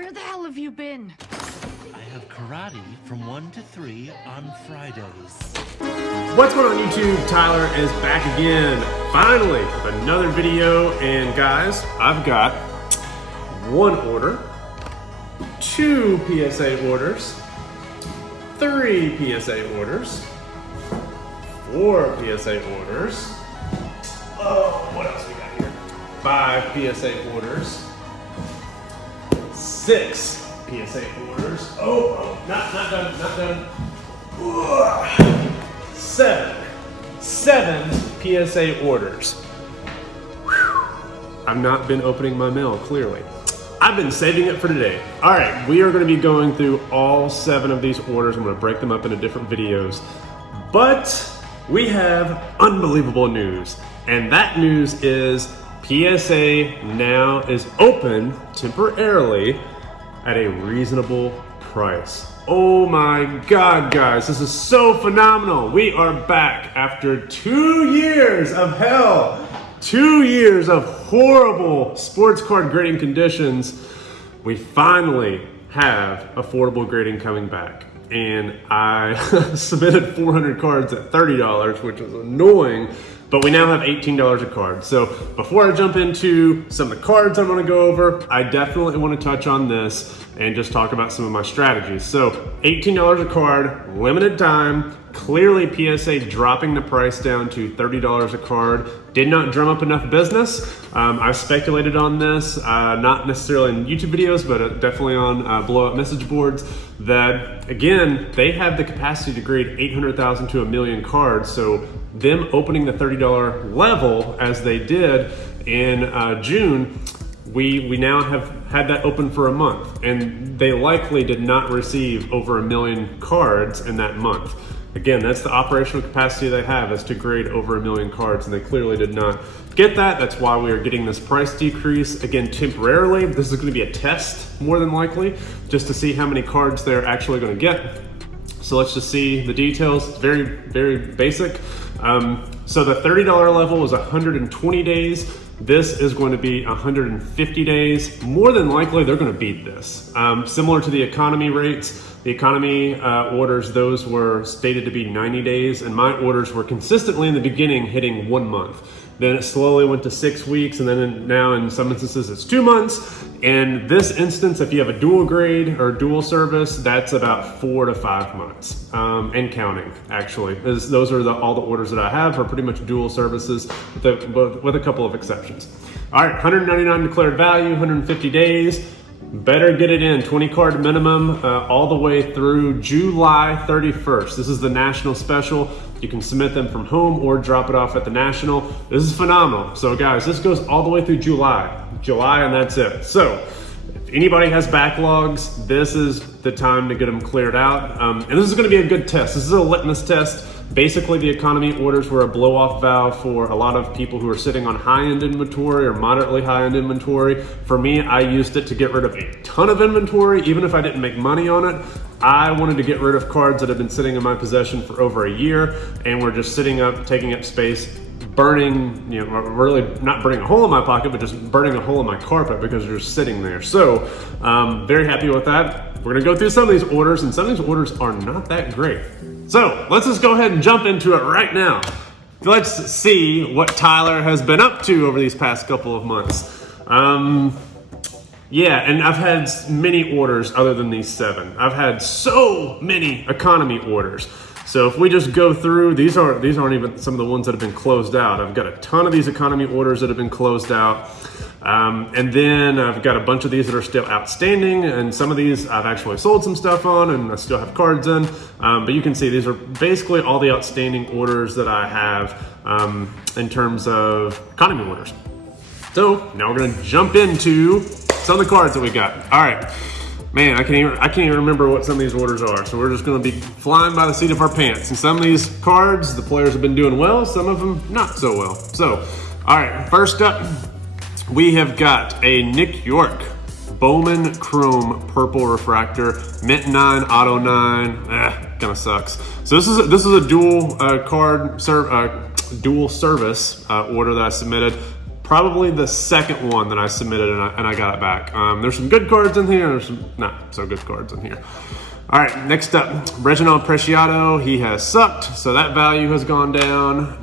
Where the hell have you been? I have karate from 1 to 3 on Fridays. What's going on YouTube? Tyler is back again, finally, with another video. And guys, I've got 1 order, 2 PSA orders, 3 PSA orders, 4 PSA orders. Oh, what else we got here? 5 PSA orders, 6 PSA orders. Oh, not done. Ugh. 7 PSA orders. Whew. I've not been opening my mail, clearly. I've been saving it for today. All right, we are going to be going through all 7 of these orders. I'm going to break them up into different videos. But we have unbelievable news. And that news is PSA now is open temporarily at a reasonable price. Oh my God, guys, this is so phenomenal. We are back after 2 years of hell, 2 years of horrible sports card grading conditions. We finally have affordable grading coming back. And I submitted 400 cards at $30, which is annoying, but we now have $18 a card. So before I jump into some of the cards I want to go over, I definitely want to touch on this and just talk about some of my strategies. So $18 a card, limited time, clearly PSA dropping the price down to $30 a card. Did not drum up enough business. I've speculated on this, not necessarily in YouTube videos, but definitely on blow up message boards, that again, they have the capacity to grade 800,000 to 1 million cards. So them opening the $30 level as they did in June, we now have had that open for a month, and they likely did not receive over 1 million cards in that month. Again, that's the operational capacity they have, is to grade over 1 million cards, and they clearly did not get that. That's why we are getting this price decrease, again, temporarily. This is going to be a test, more than likely, just to see how many cards they're actually going to get. So let's just see the details. It's very, very basic. So the $30 level is 120 days. This is going to be 150 days. More than likely, they're going to beat this. Similar to the economy rates, the economy orders, those were stated to be 90 days, and my orders were consistently in the beginning hitting 1 month. Then it slowly went to 6 weeks, and then now in some instances it's 2 months. In this instance, if you have a dual grade or dual service, that's about 4 to 5 months, and counting, actually. Those are all the orders that I have are pretty much dual services with a couple of exceptions. All right, 199 declared value, 150 days. Better get it in, 20 card minimum, all the way through July 31st. This is the national special. You can submit them from home or drop it off at the national. This is phenomenal. So guys, this goes all the way through July, and that's it. So if anybody has backlogs, this is the time to get them cleared out. And this is gonna be a good test. This is a litmus test. Basically, the economy orders were a blow-off valve for a lot of people who are sitting on high-end inventory or moderately high-end inventory. For me, I used it to get rid of a ton of inventory, even if I didn't make money on it. I wanted to get rid of cards that have been sitting in my possession for over a year and were just sitting up, taking up space, burning, really not burning a hole in my pocket, but just burning a hole in my carpet because they're just sitting there. So, very happy with that. We're gonna go through some of these orders, and some of these orders are not that great. So let's just go ahead and jump into it right now. Let's see what Tyler has been up to over these past couple of months. Yeah, and I've had many orders other than these 7. I've had so many economy orders. So if we just go through, these aren't even some of the ones that have been closed out. I've got a ton of these economy orders that have been closed out. And then I've got a bunch of these that are still outstanding, and some of these I've actually sold some stuff on and I still have cards in. But you can see these are basically all the outstanding orders that I have in terms of economy orders. So now we're gonna jump into some of the cards that we got. All right. Man, I can't even remember what some of these orders are. So we're just gonna be flying by the seat of our pants. And some of these cards, the players have been doing well, some of them not so well. So, all right, first up, we have got a Nick York Bowman Chrome Purple Refractor, Mint 9, Auto 9, kinda sucks. So this is a dual dual service order that I submitted. probably the second one that I submitted and I got it back. There's some good cards in here, there's some not so good cards in here. All right, next up, Reginald Preciado. He has sucked, so that value has gone down.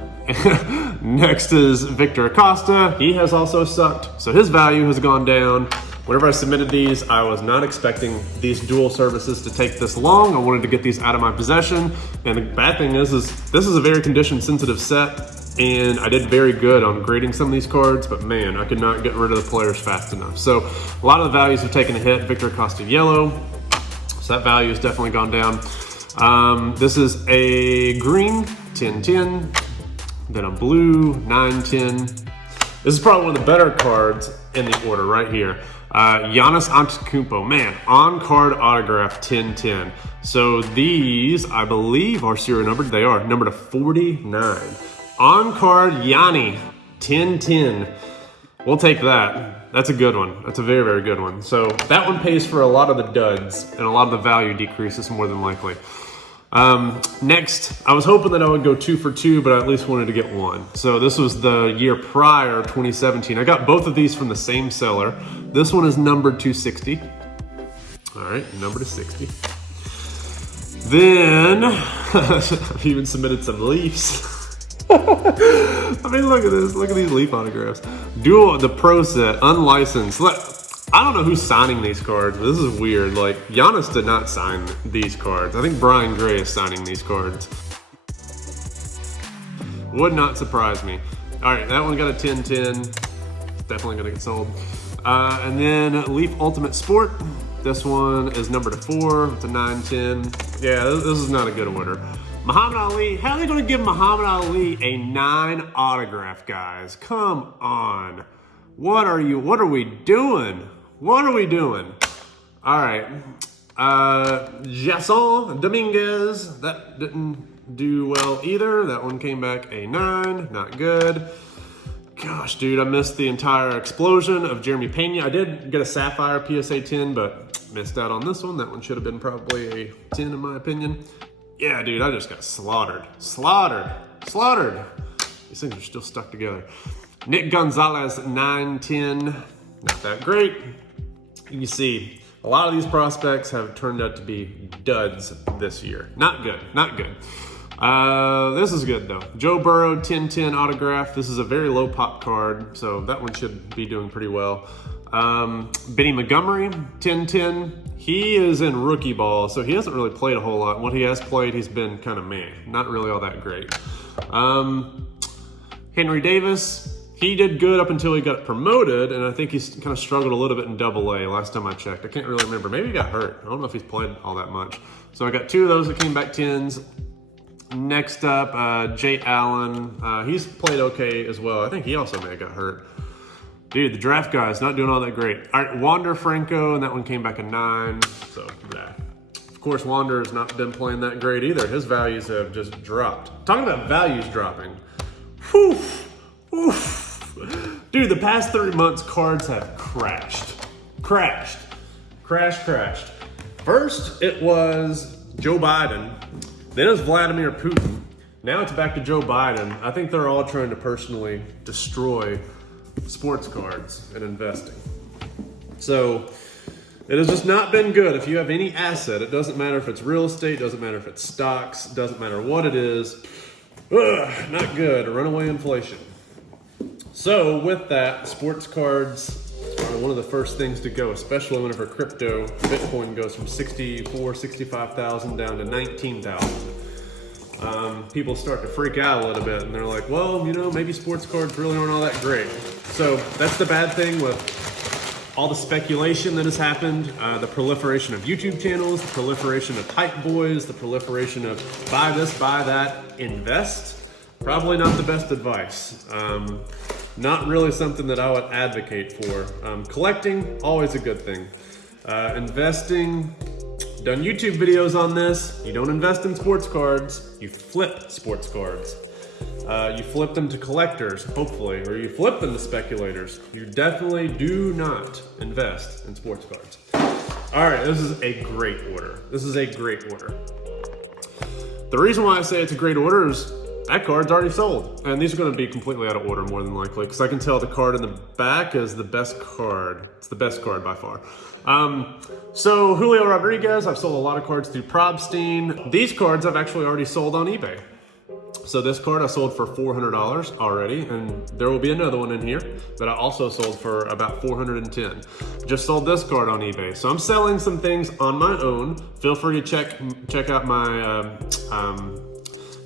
Next is Victor Acosta. He has also sucked, so his value has gone down. Whenever I submitted these, I was not expecting these dual services to take this long. I wanted to get these out of my possession. And the bad thing is this is a very condition sensitive set, and I did very good on grading some of these cards, but man, I could not get rid of the players fast enough. So a lot of the values have taken a hit. Victor Acosta yellow, so that value has definitely gone down. This is a green, 10-10, then a blue, 9-10. This is probably one of the better cards in the order right here. Giannis Antetokounmpo, man, on-card autograph 10-10. So these, I believe, are serial numbered. They are numbered to 49. On-card Yanni, 10-10. We'll take that. That's a good one. That's a very, very good one. So that one pays for a lot of the duds, and a lot of the value decreases more than likely. Next, I was hoping that I would go 2 for 2, but I at least wanted to get one. So this was the year prior, 2017. I got both of these from the same seller. This one is numbered to 60. All right, numbered to 60. Then, I've even submitted some Leafs. I mean, look at this. Look at these Leaf autographs. Dual, the Pro Set, unlicensed. I don't know who's signing these cards, but this is weird. Like, Giannis did not sign these cards. I think Brian Gray is signing these cards. Would not surprise me. All right, that one got a 10-10. Definitely gonna get sold. And then Leaf Ultimate Sport. This one is numbered to 4. It's a 9-10. Yeah, this is not a good order. Muhammad Ali, how are they gonna give Muhammad Ali a 9 autograph, guys? Come on. What are we doing? What are we doing? All right. Jason Dominguez, that didn't do well either. That one came back a 9, not good. Gosh, dude, I missed the entire explosion of Jeremy Pena. I did get a Sapphire PSA 10, but missed out on this one. That one should have been probably a 10 in my opinion. Yeah, dude, I just got slaughtered. Slaughtered. These things are still stuck together. Nick Gonzalez, 9-10. Not that great. You can see a lot of these prospects have turned out to be duds this year. Not good, not good. This is good though. Joe Burrow, 10-10 autograph. This is a very low pop card, so that one should be doing pretty well. Benny Montgomery, 10-10. He is in rookie ball, so he hasn't really played a whole lot. What he has played, he's been kind of meh. Not really all that great. Henry Davis, he did good up until he got promoted, and I think he's kind of struggled a little bit in Double-A last time I checked. I can't really remember. Maybe he got hurt. I don't know if he's played all that much. So I got 2 of those that came back 10s. Next up, Jay Allen. He's played okay as well. I think he also may have got hurt. Dude, the draft guy's not doing all that great. All right, Wander Franco, and that one came back a 9. So, yeah. Of course, Wander has not been playing that great either. His values have just dropped. Talking about values dropping. Whew. Oof. Dude, the past 3 months, cards have crashed. Crashed. First, it was Joe Biden. Then it was Vladimir Putin. Now it's back to Joe Biden. I think they're all trying to personally destroy sports cards and investing. So it has just not been good. If you have any asset, it doesn't matter if it's real estate, doesn't matter if it's stocks, doesn't matter what it is. Not good. Runaway inflation. So with that, sports cards are one of the first things to go, especially whenever crypto, Bitcoin goes from 64, 65,000 down to 19,000. People start to freak out a little bit and they're like, well, you know, maybe sports cards really aren't all that great. So that's the bad thing with all the speculation that has happened, the proliferation of YouTube channels, the proliferation of hype boys, the proliferation of buy this, buy that, invest. Probably not the best advice. Not really something that I would advocate for. Collecting, always a good thing. Investing, done YouTube videos on this. You don't invest in sports cards, you flip sports cards. You flip them to collectors, hopefully, or you flip them to speculators. You definitely do not invest in sports cards. All right, this is a great order. The reason why I say it's a great order is that card's already sold. And these are gonna be completely out of order more than likely, because I can tell the card in the back is the best card. It's the best card by far. So Julio Rodriguez, I've sold a lot of cards through Probstein. These cards I've actually already sold on eBay. So this card I sold for $400 already, and there will be another one in here that I also sold for about $410. Just sold this card on eBay. So I'm selling some things on my own. Feel free to check out my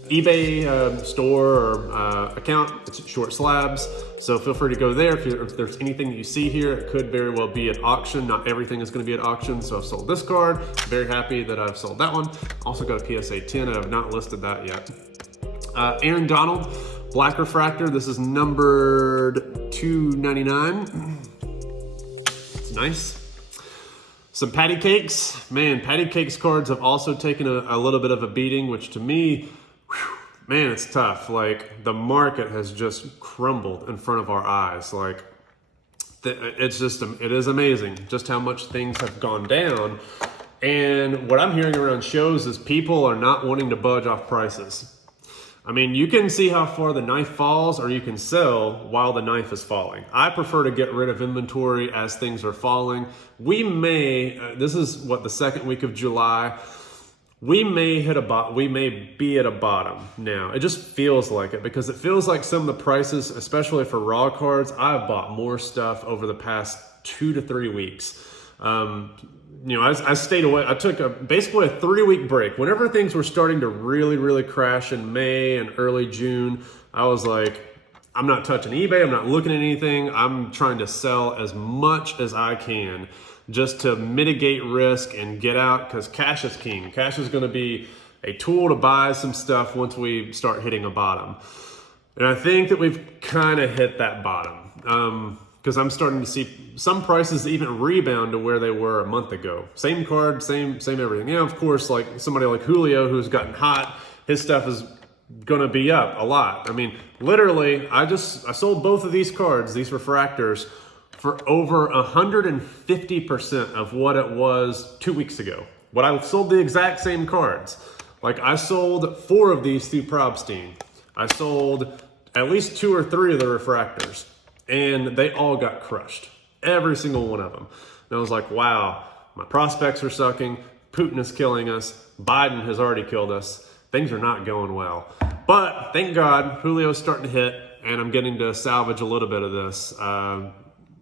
eBay store or account. It's at SHORTSLABS. So feel free to go there. If there's anything that you see here, it could very well be at auction. Not everything is going to be at auction. So I've sold this card. Very happy that I've sold that one. Also got a PSA 10. I have not listed that yet. Aaron Donald, Black Refractor. This is numbered 299. It's nice. Some Patty Cakes. Man, Patty Cakes cards have also taken a little bit of a beating, which to me, man, it's tough. Like, the market has just crumbled in front of our eyes. Like, it is amazing just how much things have gone down. And what I'm hearing around shows is people are not wanting to budge off prices. I mean, you can see how far the knife falls, or you can sell while the knife is falling. I prefer to get rid of inventory as things are falling. We may, this is what, the second week of July, we may be at a bottom now. It just feels like it, because it feels like some of the prices, especially for raw cards, I've bought more stuff over the past 2 to 3 weeks. You know, I stayed away. I took basically a 3-week break. Whenever things were starting to really, really crash in May and early June, I was like, I'm not touching eBay. I'm not looking at anything. I'm trying to sell as much as I can just to mitigate risk and get out, because cash is king. Cash is going to be a tool to buy some stuff once we start hitting a bottom. And I think that we've kind of hit that bottom. Because I'm starting to see some prices even rebound to where they were a month ago. Same card, same everything. Yeah, of course, like somebody like Julio who's gotten hot, his stuff is gonna be up a lot. I mean, literally, I sold both of these cards, these refractors, for over 150% of what it was 2 weeks ago. But I sold the exact same cards. Like, I sold 4 of these through Probstein. I sold at least 2 or 3 of the refractors. And they all got crushed. Every single one of them. And I was like, wow, my prospects are sucking. Putin is killing us. Biden has already killed us. Things are not going well. But thank God, Julio's starting to hit, and I'm getting to salvage a little bit of this.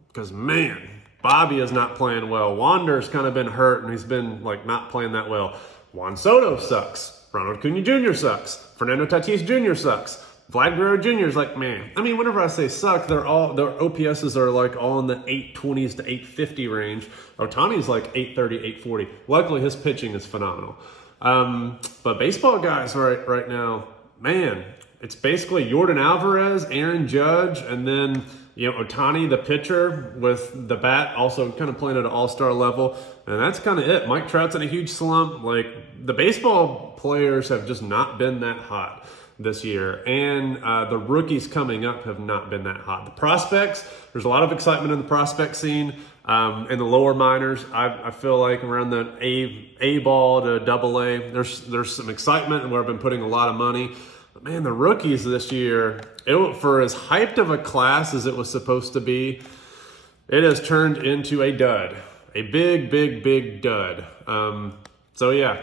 Because, man, Bobby is not playing well. Wander's kind of been hurt, and he's been, like, not playing that well. Juan Soto sucks. Ronald Acuña Jr. sucks. Fernando Tatis Jr. sucks. Vlad Guerrero Jr. is like, man. I mean, whenever I say suck, their OPSs are like all in the 820s to 850 range. Ohtani's like 830, 840. Luckily, his pitching is phenomenal. But baseball guys right now, man, it's basically Jordan Alvarez, Aaron Judge, and then, you know, Ohtani, the pitcher, with the bat also kind of playing at an all-star level. And that's kind of it. Mike Trout's in a huge slump. Like, the baseball players have just not been that hot this year, and the rookies coming up have not been that hot. The prospects, there's a lot of excitement in the prospect scene. In the lower minors, I feel like around the A ball to AA, there's some excitement, and where I've been putting a lot of money. But man, the rookies this year, for as hyped of a class as it was supposed to be, it has turned into a dud, a big dud. So yeah,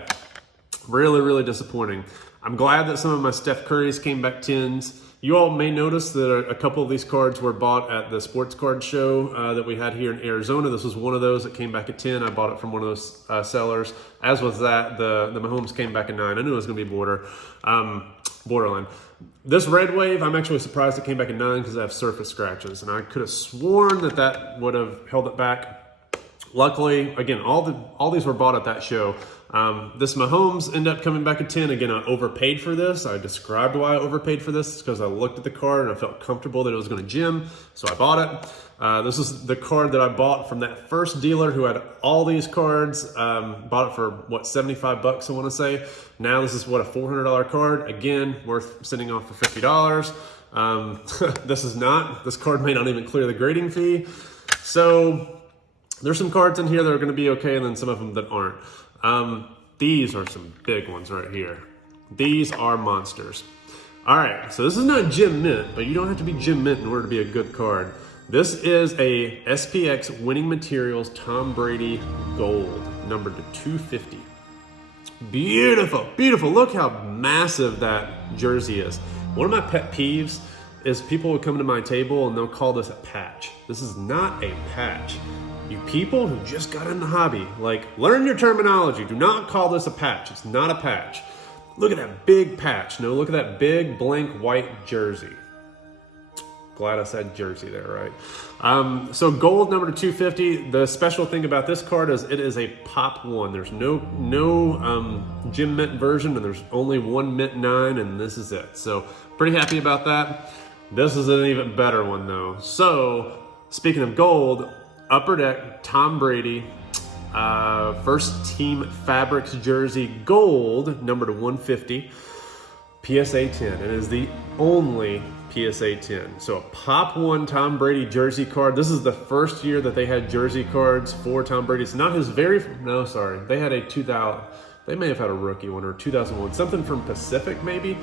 really, really disappointing. I'm glad that some of my Steph Curry's came back 10s. You all may notice that a couple of these cards were bought at the sports card show that we had here in Arizona. This was one of those that came back at 10. I bought it from one of those sellers. As was that, the Mahomes came back at 9. I knew it was going to be borderline. This Red Wave, I'm actually surprised it came back at 9 because I have surface scratches, and I could have sworn that would have held it back. Luckily, again, all these were bought at that show. This Mahomes ended up coming back at 10. Again, I overpaid for this. I described why I overpaid for this. It's because I looked at the card and I felt comfortable that it was going to gem, so I bought it. This is the card that I bought from that first dealer who had all these cards. Bought it for, what, $75, I want to say. Now this is, what, a $400 card. Again, worth sending off for $50. This card may not even clear the grading fee. So there's some cards in here that are going to be okay, and then some of them that aren't. These are some big ones right here. These are monsters. All right, so this is not Gem Mint, but you don't have to be Gem Mint in order to be a good card. This is a SPX Winning Materials Tom Brady Gold, numbered to 250. Beautiful, beautiful. Look how massive that jersey is. One of my pet peeves is people will come to my table and they'll call this a patch. This is not a patch. You people who just got in the hobby, like, learn your terminology. Do not call this a patch. It's not a patch. Look at that big patch. No, look at that big blank white jersey. Glad I said jersey there, right? So gold number to 250. The special thing about this card is it is a pop one. There's no Gem Mint version, and there's only one Mint 9, and this is it. So pretty happy about that. This is an even better one though. So speaking of gold, Upper Deck Tom Brady first team fabrics jersey gold, number to 150. PSA 10. It is the only PSA 10. So a pop one Tom Brady jersey card. This is the first year that they had jersey cards for Tom Brady. It's not his they had a 2000, they may have had a rookie one or 2001, something from Pacific maybe.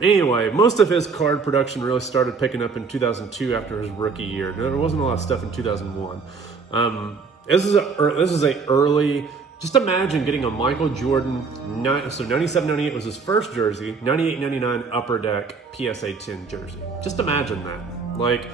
Anyway, most of his card production really started picking up in 2002 after his rookie year. There wasn't a lot of stuff in 2001. This is a early. Just imagine getting a Michael Jordan, so 97-98 was his first jersey, 98-99 Upper Deck PSA 10 jersey. Just imagine that. Like,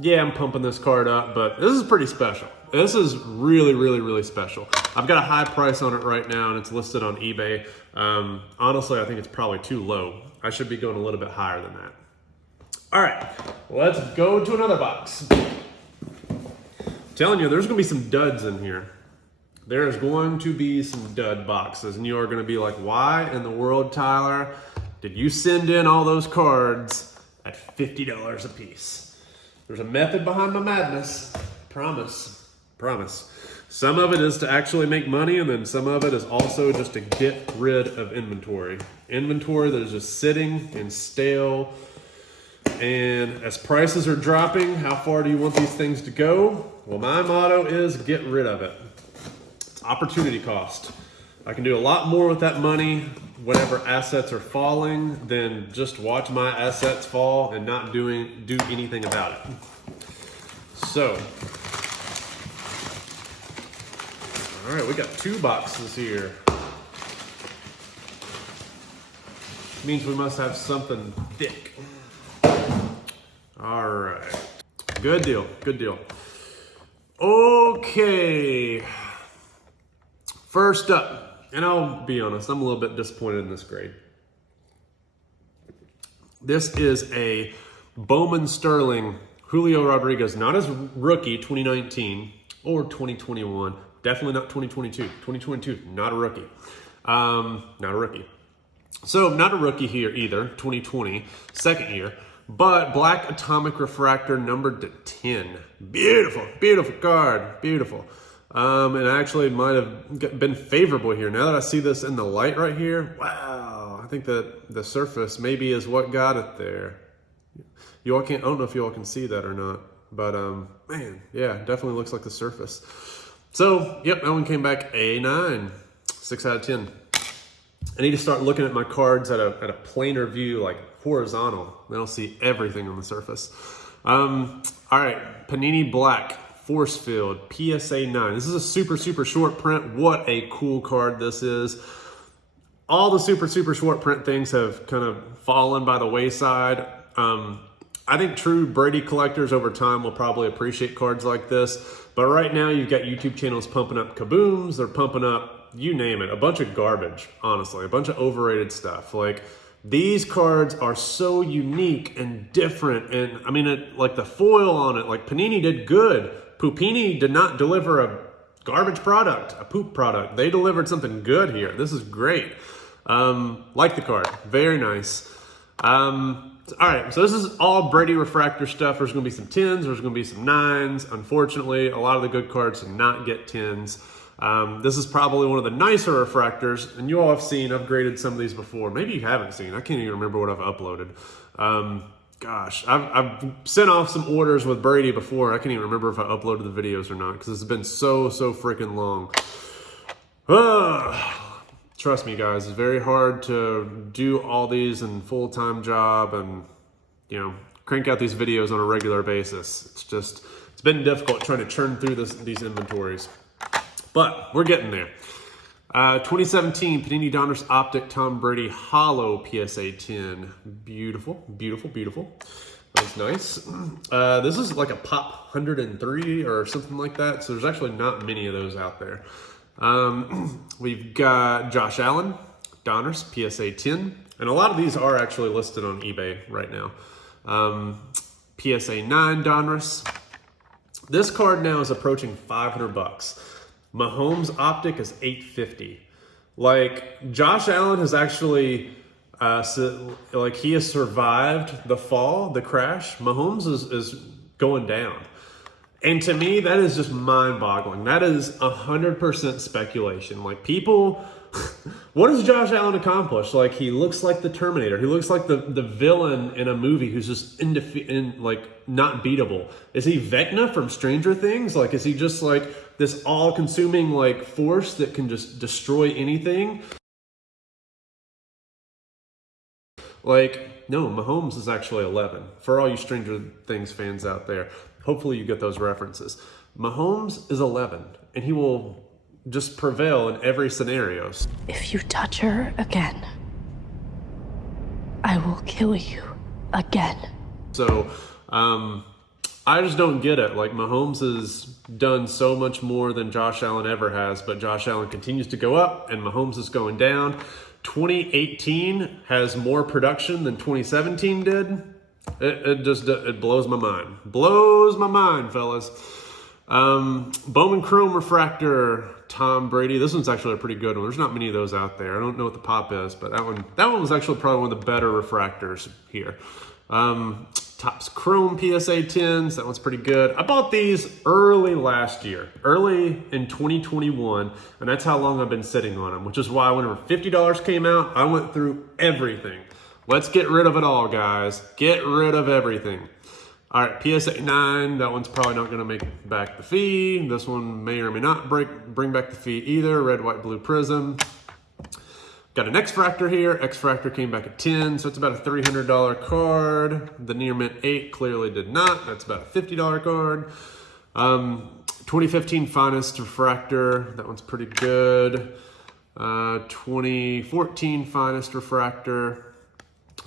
yeah, I'm pumping this card up, but this is pretty special. This is really, really, really special. I've got a high price on it right now, and it's listed on eBay. Honestly, I think it's probably too low. I should be going a little bit higher than that. All right, let's go to another box. I'm telling you, there's gonna be some duds in here. There's going to be some dud boxes, and you are going to be like, why in the world, Tyler, did you send in all those cards at $50 a piece? There's a method behind my madness. Promise. Some of it is to actually make money, and then some of it is also just to get rid of inventory. Inventory that is just sitting and stale. And as prices are dropping, how far do you want these things to go? Well, my motto is get rid of it. Opportunity cost. I can do a lot more with that money whenever assets are falling than just watch my assets fall and not do anything about it. So, all right, we got 2 boxes here. Means we must have something thick. All right, good deal, good deal. Okay. First up, and I'll be honest, I'm a little bit disappointed in this grade. This is a Bowman Sterling Julio Rodriguez, not as rookie 2019 or 2021, definitely not 2022. 2022, not a rookie. So not a rookie here either, 2020, second year, but black atomic refractor numbered to 10. Beautiful, beautiful card, beautiful. It actually might have been favorable here. Now that I see this in the light right here, wow, I think that the surface maybe is what got it there. You all can't, I don't know if you all can see that or not, but man, yeah, definitely looks like the surface. So, yep, that one came back A9, 6 out of 10. I need to start looking at my cards at a planar view, like horizontal. Then I'll see everything on the surface. All right, Panini Black. Force Field, PSA 9. This is a super, super short print. What a cool card this is. All the super, super short print things have kind of fallen by the wayside. I think true Brady collectors over time will probably appreciate cards like this. But right now you've got YouTube channels pumping up kabooms. They're pumping up, you name it, a bunch of garbage, honestly. A bunch of overrated stuff. Like, these cards are so unique and different. And I mean, like the foil on it, like Panini did good. Pupini did not deliver a garbage product, a poop product. They delivered something good here. This is great. Like the card, very nice. All right, so this is all Brady refractor stuff. There's gonna be some 10s, there's gonna be some 9s. Unfortunately, a lot of the good cards did not get 10s. This is probably one of the nicer refractors, and you all have seen, I've graded some of these before. Maybe you haven't seen, I can't even remember what I've uploaded. Gosh, I've sent off some orders with Brady before. I can't even remember if I uploaded the videos or not because it's been so freaking long. trust me guys, it's very hard to do all these in full-time job and, you know, crank out these videos on a regular basis. It's been difficult trying to churn through these inventories, but we're getting there. 2017 Panini Donruss Optic Tom Brady Hollow PSA 10. Beautiful, beautiful, beautiful. That's nice. This is like a pop 103 or something like that. So there's actually not many of those out there. We've got Josh Allen, Donruss PSA 10. And a lot of these are actually listed on eBay right now. PSA 9 Donruss. This card now is approaching $500. Mahomes Optic is $850. Like, Josh Allen has actually, he has survived the fall, the crash. Mahomes is going down. And to me, that is just mind-boggling. That is 100% speculation. Like, people, what does Josh Allen accomplish? Like, he looks like the Terminator. He looks like the villain in a movie who's just not beatable. Is he Vecna from Stranger Things? Like, is he just like this all-consuming like force that can just destroy anything? Like, no, Mahomes is actually 11. For all you Stranger Things fans out there, hopefully you get those references. Mahomes is 11, and he will just prevail in every scenario. If you touch her again, I will kill you again. So, I just don't get it. Like, Mahomes has done so much more than Josh Allen ever has, but Josh Allen continues to go up and Mahomes is going down. 2018 has more production than 2017 did. It blows my mind. Blows my mind, fellas. Bowman Chrome Refractor, Tom Brady. This one's actually a pretty good one. There's not many of those out there. I don't know what the pop is, but that one was actually probably one of the better refractors here. Topps Chrome PSA 10s. That one's pretty good. I bought these early last year, early in 2021, and that's how long I've been sitting on them, which is why whenever $50 came out, I went through everything. Let's get rid of it all, guys. Get rid of everything. All right, PSA 9, that one's probably not going to make back the fee. This one may or may not bring back the fee either. Red, white, blue prism. Got an X-Fractor here. X-Fractor came back at 10, so it's about a $300 card. The Near Mint 8 clearly did not. That's about a $50 card. 2015 Finest Refractor. That one's pretty good. 2014 Finest Refractor.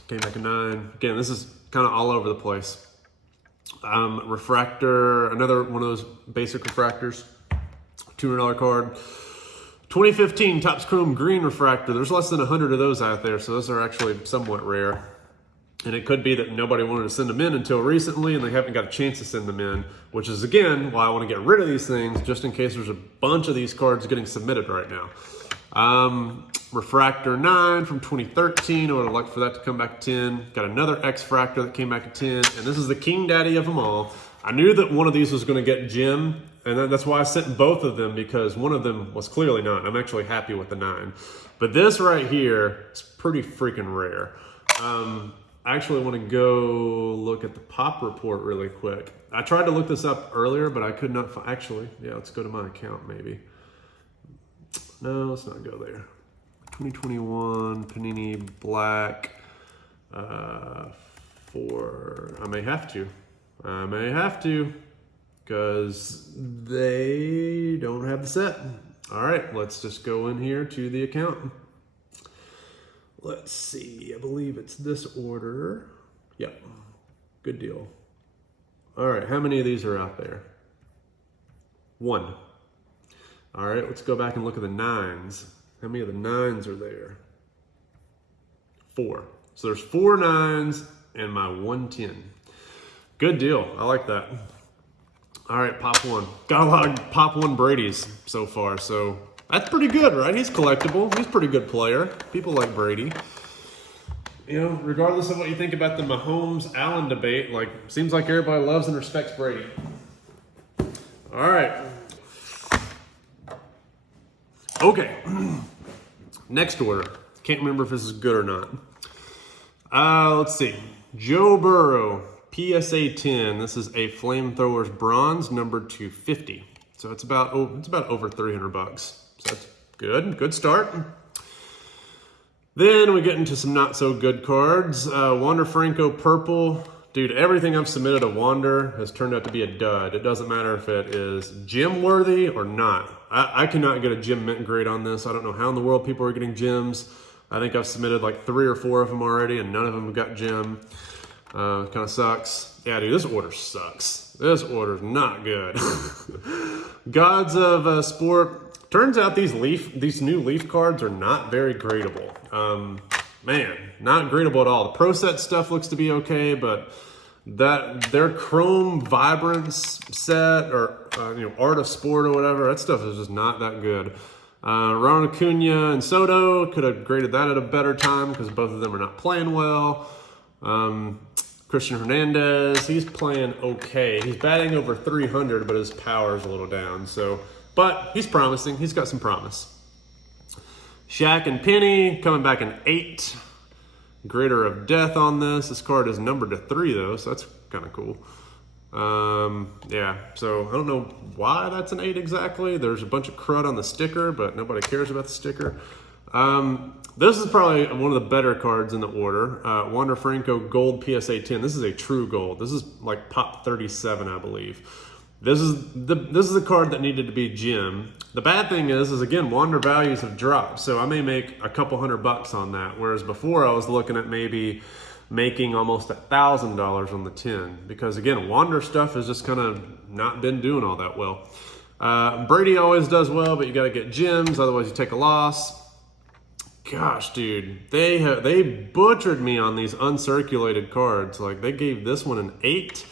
Came back at 9. Again, this is kind of all over the place. Refractor, another one of those basic refractors. $200 card. 2015 Topps Chrome Green Refractor. There's less than 100 of those out there, so those are actually somewhat rare. And it could be that nobody wanted to send them in until recently, and they haven't got a chance to send them in, which is, again, why I want to get rid of these things, just in case there's a bunch of these cards getting submitted right now. Refractor 9 from 2013. I would have liked for that to come back at 10. Got another X-Fractor that came back at 10, and this is the king daddy of them all. I knew that one of these was going to get Jim, and that's why I sent both of them, because one of them was clearly not. I'm actually happy with the 9. But this right here is pretty freaking rare. I actually want to go look at the pop report really quick. I tried to look this up earlier, but I could not find. Actually, yeah, let's go to my account maybe. No, let's not go there. 2021 Panini Black 4. I may have to, because they don't have the set. All right, let's just go in here to the account. Let's see, I believe it's this order. Yep, good deal. All right, how many of these are out there? 1. All right, let's go back and look at the 9s. How many of the 9s are there? 4. So there's 4 9s and my 110. Good deal. I like that. All right, pop 1. Got a lot of pop 1 Brady's so far, so that's pretty good, right? He's collectible. He's a pretty good player. People like Brady. You know, regardless of what you think about the Mahomes-Allen debate, like, seems like everybody loves and respects Brady. All right. Okay. Next order. Can't remember if this is good or not. Let's see. Joe Burrow, PSA 10. This is a Flamethrowers Bronze, number 250. So it's about over $300. So that's good. Good start. Then we get into some not so good cards. Wander Franco purple. Dude, everything I've submitted to Wander has turned out to be a dud. It doesn't matter if it is gem worthy or not. I cannot get a gem mint grade on this. I don't know how in the world people are getting gems. I think I've submitted like 3 or 4 of them already and none of them have got gem. Kind of sucks. Yeah, dude, this order sucks. This order's not good. Gods of Sport. Turns out these new Leaf cards are not very gradable. Man, not gradable at all. The Pro Set stuff looks to be okay, but their Chrome Vibrance set or Art of Sport or whatever, that stuff is just not that good. Ronald Acuna and Soto, could have graded that at a better time because both of them are not playing well. Christian Hernandez, he's playing okay. He's batting over 300, but his power is a little down. But he's promising. He's got some promise. Shaq and Penny coming back an 8. Grader of Death on this. This card is numbered to 3 though, so that's kind of cool. Yeah, so I don't know why that's an 8 exactly. There's a bunch of crud on the sticker, but nobody cares about the sticker. This is probably one of the better cards in the order. Wander Franco Gold PSA 10. This is a true gold. This is like pop 37, I believe. This is the card that needed to be gem. The bad thing is again, Wander values have dropped, so I may make a couple $100 on that. Whereas before I was looking at maybe making almost $1,000 on the 10, because again, Wander stuff has just kind of not been doing all that well. Brady always does well, but you got to get gems, otherwise you take a loss. Gosh, dude, they butchered me on these uncirculated cards. Like they gave this one an 8.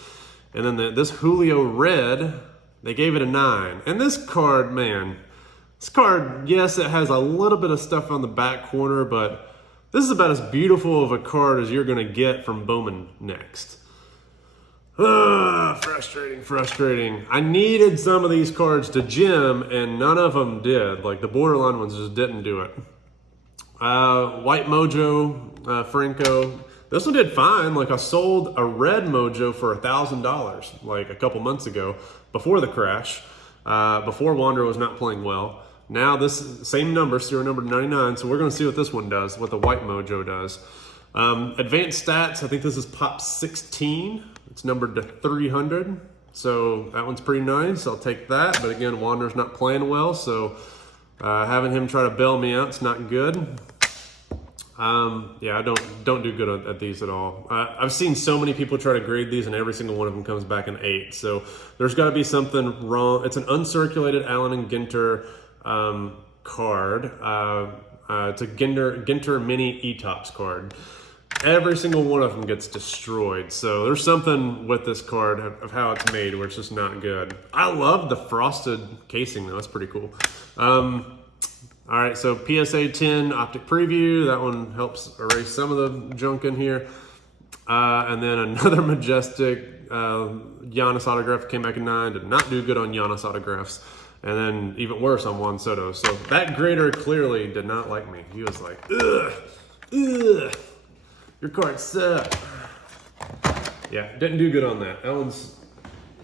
And then this Julio red, they gave it a 9. And this card, man, this card, yes, it has a little bit of stuff on the back corner, but this is about as beautiful of a card as you're going to get from Bowman Next. Frustrating. I needed some of these cards to gem, and none of them did. Like the borderline ones just didn't do it. White Mojo, Franco. This one did fine. Like I sold a red Mojo for $1,000 like a couple months ago before the crash, before Wander was not playing well. Now this same number, serial number 99. So we're going to see what this one does, what the white Mojo does. Advanced stats. I think this is pop 16. It's numbered to 300. So that one's pretty nice. I'll take that. But again, Wander's not playing well. So having him try to bail me out, it's not good. Yeah, I don't do good at these at all. I've seen so many people try to grade these and every single one of them comes back an 8. So there's got to be something wrong. It's an uncirculated Allen and Ginter card. It's a Ginter mini E-Tops card. Every single one of them gets destroyed. So there's something with this card of how it's made where it's just not good. I love the frosted casing though. That's pretty cool. All right, so PSA 10 Optic Preview. That one helps erase some of the junk in here. And then another Majestic Giannis autograph came back in 9. Did not do good on Giannis autographs. And then even worse on Juan Soto. So that grader clearly did not like me. He was like, ugh, your cards suck. Yeah, didn't do good on that. That one's,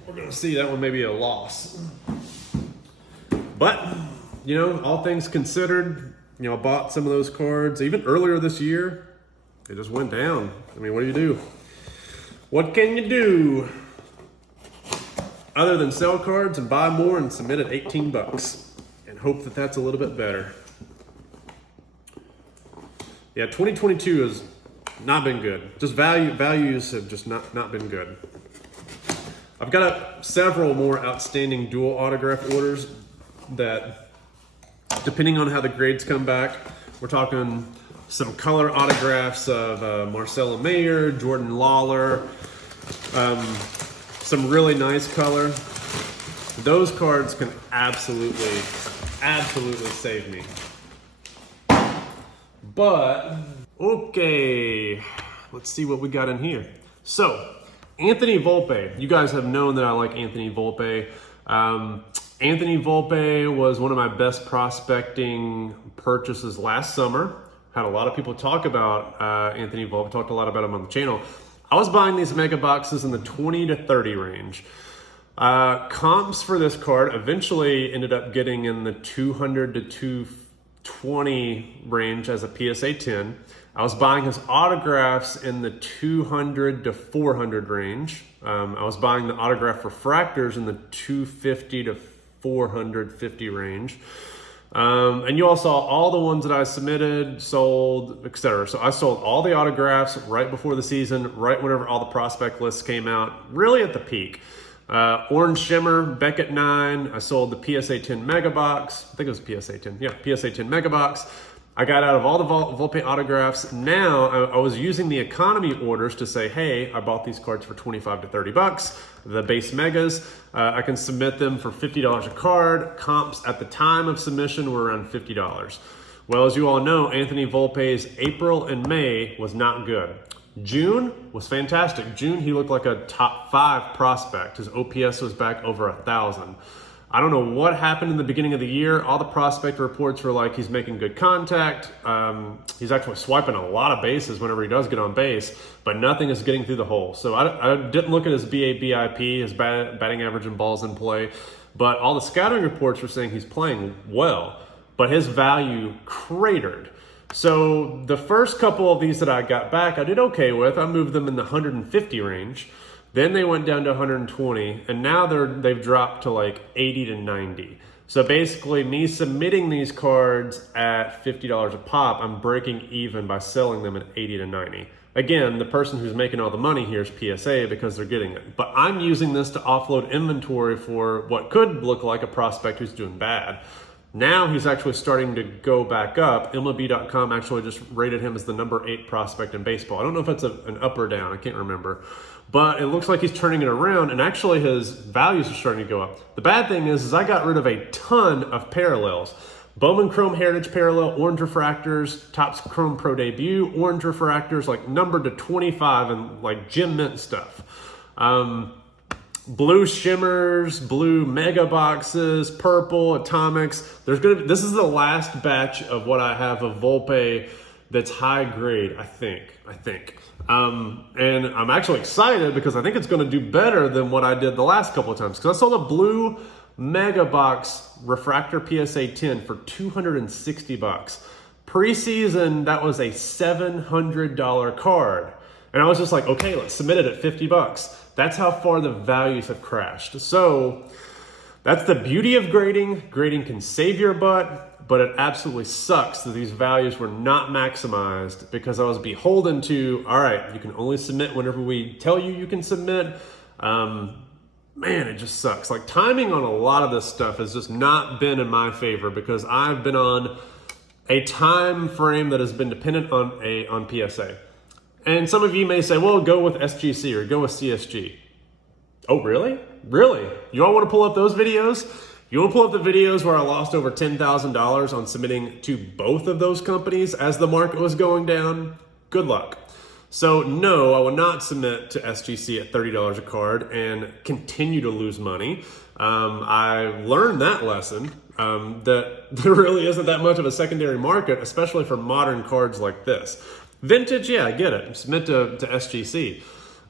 we're gonna see that one may be a loss. But, you know, all things considered, you know, I bought some of those cards even earlier this year. They just went down. I mean, what do you do? What can you do other than sell cards and buy more and submit at $18 and hope that that's a little bit better? Yeah, 2022 has not been good. Just values have just not been good. I've got several more outstanding dual autograph orders that, depending on how the grades come back, we're talking some color autographs of Marcelo Mayer, Jordan Lawler, some really nice color. Those cards can absolutely save me. But, okay, let's see what we got in here. So, Anthony Volpe. You guys have known that I like Anthony Volpe. Anthony Volpe was one of my best prospecting purchases last summer. Had a lot of people talk about Anthony Volpe, talked a lot about him on the channel. I was buying these mega boxes in the 20 to 30 range. Comps for this card eventually ended up getting in the 200 to 20 range as a PSA 10. I was buying his autographs in the 200 to 400 range. I was buying the autograph refractors in the 250 to 450 range. And you all saw all the ones that I submitted, sold, etc. So I sold all the autographs right before the season, right whenever all the prospect lists came out, really at the peak. Orange Shimmer, Beckett 9, I sold the PSA 10 Mega Box. I think it was PSA 10. Yeah, PSA 10 Mega Box. I got out of all the Volpe autographs. Now I was using the economy orders to say, hey, I bought these cards for 25 to 30 bucks. The base megas, I can submit them for $50 a card. Comps at the time of submission were around $50. Well, as you all know, Anthony Volpe's April and May was not good. June was fantastic. June, he looked like a top 5 prospect. His OPS was back over 1,000. I don't know what happened in the beginning of the year. All the prospect reports were like he's making good contact. He's actually swiping a lot of bases whenever he does get on base, but nothing is getting through the hole. So I didn't look at his BABIP, his batting average and balls in play, but all the scouting reports were saying he's playing well, but his value cratered. So the first couple of these that I got back, I did okay with. I moved them in the 150 range. Then they went down to 120, and now they've dropped to like 80 to 90. So basically, me submitting these cards at $50 a pop, I'm breaking even by selling them at 80 to 90. Again, the person who's making all the money here is PSA because they're getting it. But I'm using this to offload inventory for what could look like a prospect who's doing bad. Now he's actually starting to go back up. MLB.com actually just rated him as the number 8 prospect in baseball. I don't know if that's an up or down. I can't remember. But it looks like he's turning it around, and actually his values are starting to go up. The bad thing is I got rid of a ton of parallels. Bowman Chrome Heritage Parallel, Orange Refractors, Topps Chrome Pro Debut, Orange Refractors, like numbered to 25 and like gem mint stuff. Blue Shimmers, blue Mega Boxes, purple Atomics. This is the last batch of what I have of Volpe that's high grade, I think. And I'm actually excited because I think it's going to do better than what I did the last couple of times. Because I sold a blue Mega Box Refractor PSA 10 for 260 bucks. Preseason, that was a $700 card. And I was just like, okay, let's submit it at 50 bucks. That's how far the values have crashed. So that's the beauty of grading. Grading can save your butt, but it absolutely sucks that these values were not maximized because I was beholden to, all right, you can only submit whenever we tell you can submit. Man, it just sucks. Like timing on a lot of this stuff has just not been in my favor because I've been on a time frame that has been dependent on PSA. And some of you may say, well, go with SGC or go with CSG. Oh, really? Really? You all want to pull up those videos? You want to pull up the videos where I lost over $10,000 on submitting to both of those companies as the market was going down? Good luck. So no, I will not submit to SGC at $30 a card and continue to lose money. I learned that lesson, that there really isn't that much of a secondary market, especially for modern cards like this. Vintage, yeah, I get it. Submit to SGC.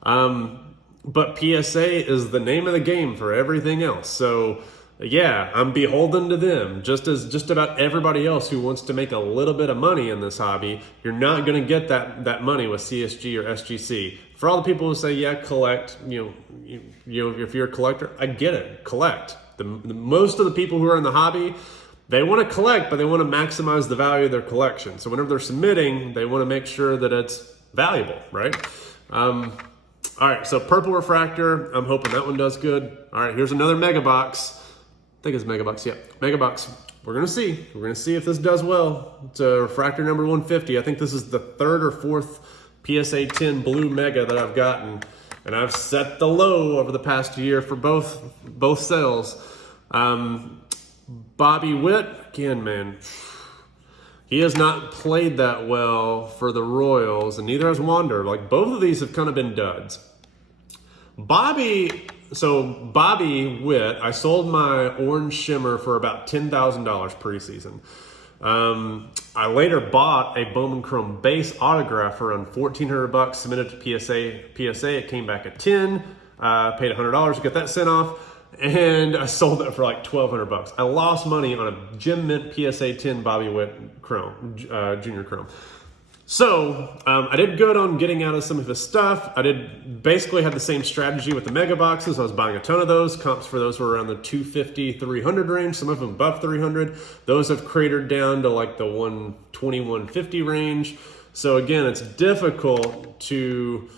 But PSA is the name of the game for everything else. So yeah, I'm beholden to them. Just as just about everybody else who wants to make a little bit of money in this hobby, you're not going to get that money with CSG or SGC. For all the people who say, yeah, collect, you know, if you're a collector, I get it, collect. Most of the people who are in the hobby, they want to collect, but they want to maximize the value of their collection. So whenever they're submitting, they want to make sure that it's valuable, right? All right, so purple refractor, I'm hoping that one does good. All right, here's another Mega Box. I think it's Mega Box, yeah, Mega Box. We're gonna see. We're gonna see if this does well. It's a refractor number 150. I think this is the 3rd or 4th PSA 10 blue Mega that I've gotten. And I've set the low over the past year for both sales. Bobby Witt, again, man, he has not played that well for the Royals, and neither has Wander. Like, both of these have kind of been duds. Bobby Witt, I sold my Orange Shimmer for about $10,000 preseason. I later bought a Bowman Chrome base autograph for around $1,400, submitted to PSA. It came back at $10, paid $100 to get that sent off. and I sold it for like $1,200. I lost money on a Gem Mint PSA 10 Bobby Witt Chrome, Junior Chrome. So I did good on getting out of some of his stuff. I did basically had the same strategy with the mega boxes. I was buying a ton of those. Comps for those were around the 250, 300 range. Some of them above 300. Those have cratered down to like the 120, 150 range. So again, it's difficult to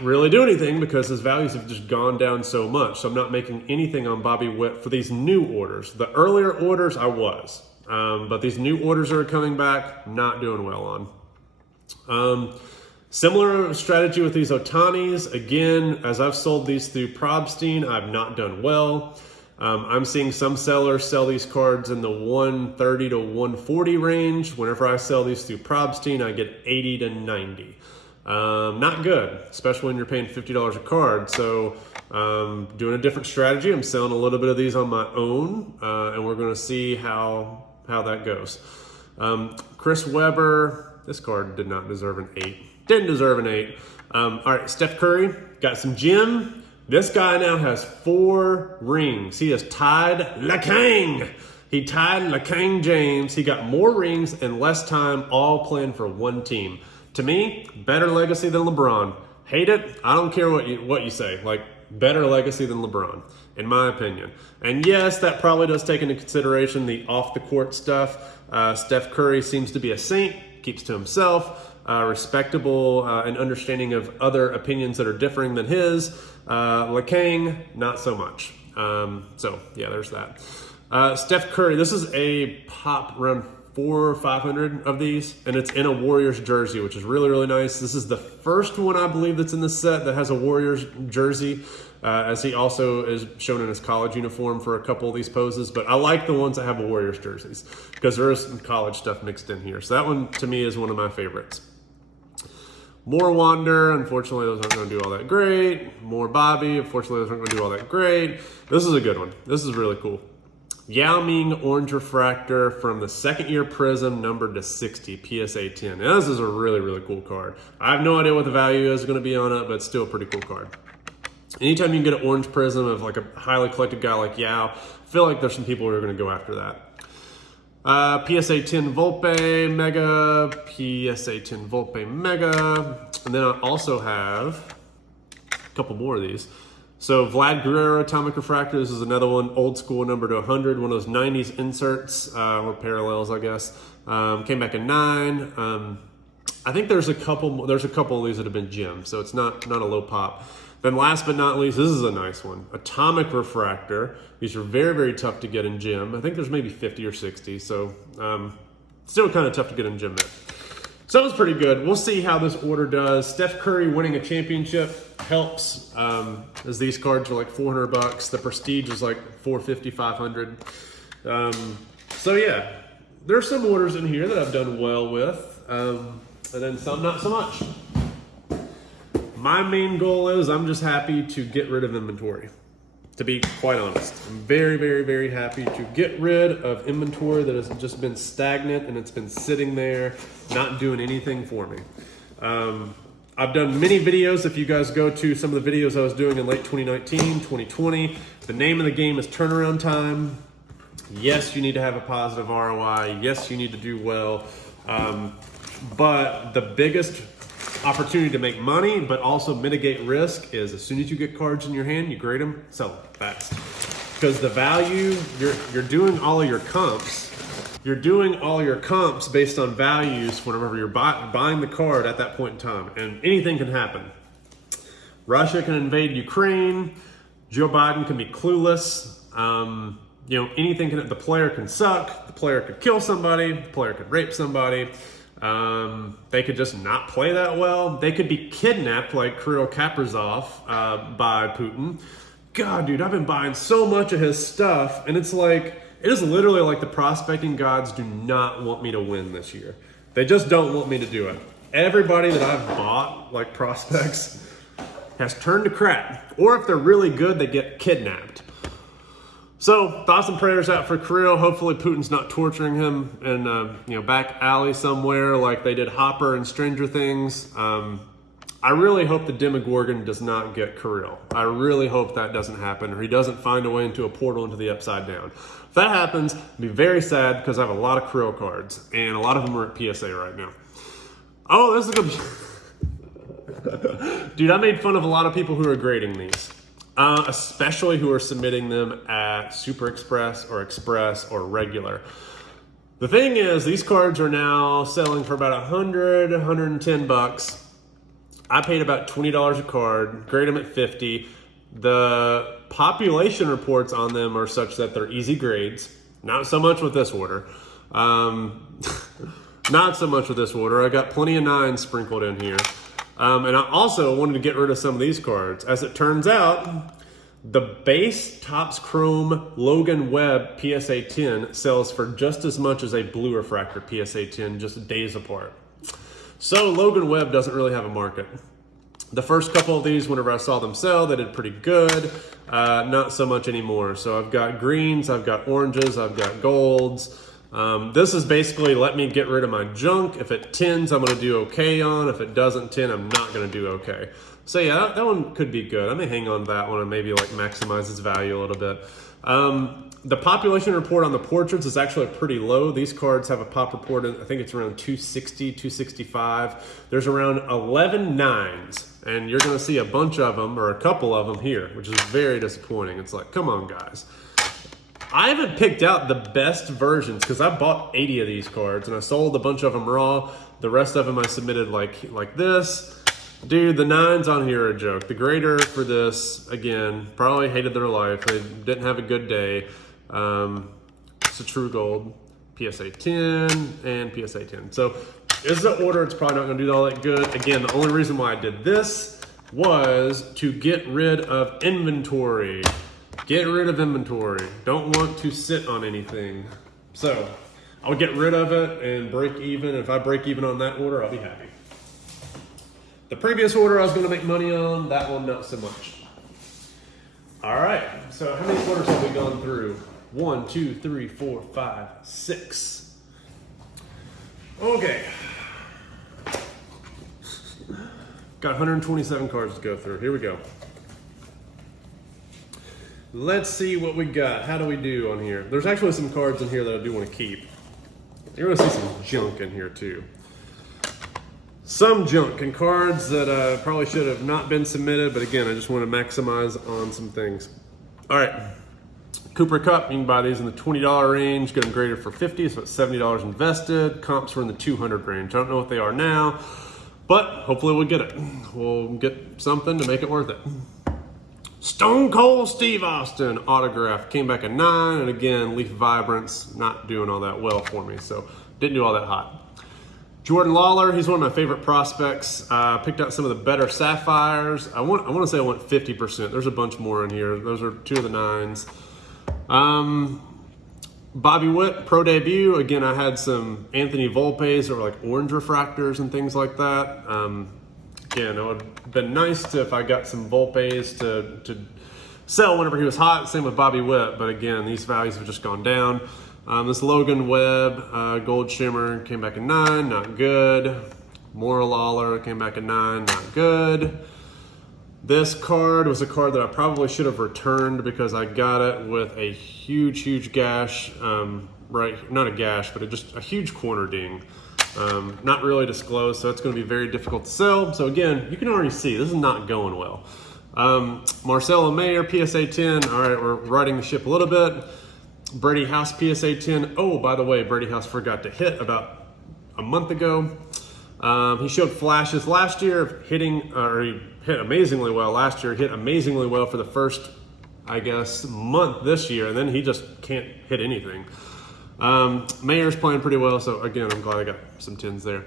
really do anything because his values have just gone down so much. So I'm not making anything on Bobby Witt for these new orders. The earlier orders I was. But these new orders are coming back, not doing well on. Similar strategy with these Otanis. Again, as I've sold these through Probstein, I've not done well. I'm seeing some sellers sell these cards in the 130 to 140 range. Whenever I sell these through Probstein, I get 80 to 90. Not good, especially when you're paying $50 a card. So doing a different strategy. I'm selling a little bit of these on my own, and we're going to see how that goes. Chris Webber, this card did not deserve an 8. Didn't deserve an 8. All right, Steph Curry, got some gem. This guy now has 4 rings. He has tied LeKang. He tied LeKang James. He got more rings in less time, all playing for one team. To me, better legacy than LeBron. Hate it? I don't care what you say. Like, better legacy than LeBron, in my opinion. And yes, that probably does take into consideration the off-the-court stuff. Steph Curry seems to be a saint, keeps to himself, respectable and understanding of other opinions that are differing than his. LeKang, not so much. So, yeah, there's that. Steph Curry, this is a pop around 400 or 500 of these, and it's in a Warriors jersey, which is really, really nice. This is the first one, I believe, that's in the set that has a Warriors jersey, as he also is shown in his college uniform for a couple of these poses. But I like the ones that have Warriors jerseys because there is some college stuff mixed in here. So that one, to me, is one of my favorites. More Wander, unfortunately, those aren't going to do all that great. More Bobby, unfortunately, those aren't going to do all that great. This is a good one. This is really cool. Yao Ming Orange Refractor from the second year Prism, numbered to 60, PSA 10. Now, this is a really, really cool card. I have no idea what the value is going to be on it, but it's still a pretty cool card. Anytime you can get an Orange Prism of like a highly collected guy like Yao, I feel like there's some people who are going to go after that. PSA 10 Volpe Mega, PSA 10 Volpe Mega, and then I also have a couple more of these. So Vlad Guerrero Atomic Refractor, this is another one, old school, number to 100, one of those 90s inserts, or parallels, I guess. Came back in 9. I think there's a couple of these that have been gems, so it's not a low pop. Then last but not least, this is a nice one, Atomic Refractor. These are very, very tough to get in gem. I think there's maybe 50 or 60, so still kind of tough to get in gem there. So it was pretty good. We'll see how this order does. Steph Curry winning a championship helps, as these cards are like $400. The Prestige is like $450, $500. So yeah, there's some orders in here that I've done well with, and then some not so much. My main goal is I'm just happy to get rid of inventory, to be quite honest. I'm very, very, very happy to get rid of inventory that has just been stagnant and it's been sitting there, not doing anything for me. I've done many videos. If you guys go to some of the videos I was doing in late 2019, 2020, the name of the game is turnaround time. Yes, you need to have a positive ROI. Yes, you need to do well. But the biggest opportunity to make money, but also mitigate risk, is as soon as you get cards in your hand, you grade them, sell them fast. Because the value, you're doing all of your comps. You're doing all your comps based on values whenever you're buying the card at that point in time. And anything can happen. Russia can invade Ukraine. Joe Biden can be clueless. Anything can, the player can suck. The player could kill somebody. The player could rape somebody. They could just not play that well. They could be kidnapped like Kirill Kaprizov by Putin. God, dude, I've been buying so much of his stuff, and it's like, it is literally like the prospecting gods do not want me to win this year. They just don't want me to do it. Everybody that I've bought, like prospects, has turned to crap. Or if they're really good, they get kidnapped. So, thoughts and prayers out for Kirill. Hopefully Putin's not torturing him in back alley somewhere like they did Hopper and Stranger Things. I really hope the Demogorgon does not get Kirill. I really hope that doesn't happen, or he doesn't find a way into a portal into the Upside Down. If that happens, I'll be very sad because I have a lot of Kirill cards, and a lot of them are at PSA right now. Oh, this is a good... Dude, I made fun of a lot of people who are grading these, especially who are submitting them at Super Express or regular. The thing is, these cards are now selling for about 100, 110 bucks. I paid about $20 a card, grade them at 50. The population reports on them are such that they're easy grades. Not so much with this order. Not so much with this order. I got plenty of 9s sprinkled in here. And I also wanted to get rid of some of these cards. As it turns out, the base Topps Chrome Logan Webb PSA 10 sells for just as much as a Blue Refractor PSA 10, just days apart. So Logan Webb doesn't really have a market. The first couple of these, whenever I saw them sell, they did pretty good. Not so much anymore. So I've got greens, I've got oranges, I've got golds. This is basically let me get rid of my junk. If it tins, I'm going to do okay on. If it doesn't tin, I'm not going to do okay. So yeah, that one could be good. I may hang on to that one and maybe like maximize its value a little bit. The population report on the portraits is actually pretty low. These cards have a pop report, I think it's around 260, 265. There's around 11 9s, and you're going to see a bunch of them, or a couple of them here, which is very disappointing. It's like, come on, guys. I haven't picked out the best versions because I bought 80 of these cards, and I sold a bunch of them raw. The rest of them I submitted like this. Dude, the 9s on here are a joke. The grader for this, again, probably hated their life. They didn't have a good day. It's a true gold, PSA 10 and PSA 10. So this is the order. It's probably not going to do all that good. Again, the only reason why I did this was to get rid of inventory. Get rid of inventory. Don't want to sit on anything. So I'll get rid of it and break even. If I break even on that order, I'll be happy. The previous order I was going to make money on, that one not so much. All right, so how many orders have we gone through? 1, 2, 3, 4, 5, 6. Okay. Got 127 cards to go through. Here we go. Let's see what we got. How do we do on here? There's actually some cards in here that I do want to keep. You're going to see some junk in here too. Some junk and cards that probably should have not been submitted, but again, I just want to maximize on some things. All right, Cooper Cup, you can buy these in the $20 range, get them graded for $50, so it's $70 invested. Comps were in the $200 range. I don't know what they are now, but hopefully we'll get it. We'll get something to make it worth it. Stone Cold Steve Austin autograph, came back at 9, and again, Leaf Vibrance, not doing all that well for me, so didn't do all that hot. Jordan Lawler, he's one of my favorite prospects. Picked out some of the better sapphires. I want to say I went 50%. There's a bunch more in here. Those are 2 of the 9s. Bobby Witt, pro debut. Again, I had some Anthony Volpes that were like orange refractors and things like that. Again, it would have been nice to if I got some Volpes to sell whenever he was hot. Same with Bobby Witt, but again, these values have just gone down. This Logan Webb gold shimmer came back at 9, not good. More Lawler came back at 9, not good. This card was a card that I probably should have returned because I got it with a huge gash, right? Not a gash, but just a huge corner ding. Not really disclosed, so it's going to be very difficult to sell. So again, you can already see this is not going well. Marcelo Mayer, PSA 10. All right, we're riding the ship a little bit. Brady House PSA 10. Oh, by the way, Brady House forgot to hit about a month ago. He showed flashes last year of hitting, or he hit amazingly well last year, hit amazingly well for the first, I guess, month this year, and then he just can't hit anything. Mayer's playing pretty well, so again, I'm glad I got some 10s there.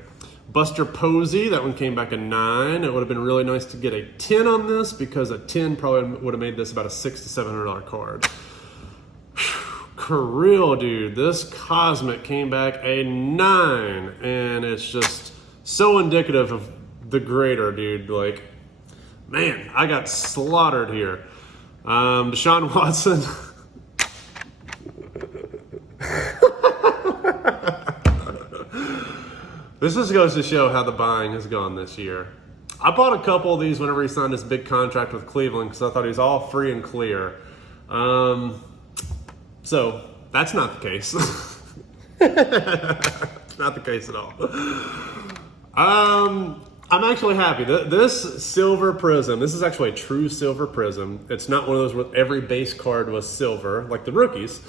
Buster Posey, that one came back a 9. It would have been really nice to get a 10 on this because a 10 probably would have made this about a $600 to $700 card. Kirill, dude, this Cosmic came back a 9, and it's just so indicative of the grader, dude. Like, man, I got slaughtered here. Deshaun Watson. This just goes to show how the buying has gone this year. I bought a couple of these whenever he signed this big contract with Cleveland because I thought he was all free and clear. So that's not the case. Not the case at all. I'm actually happy. This silver prism, this is actually a true silver prism. It's not one of those where every base card was silver, like the rookies.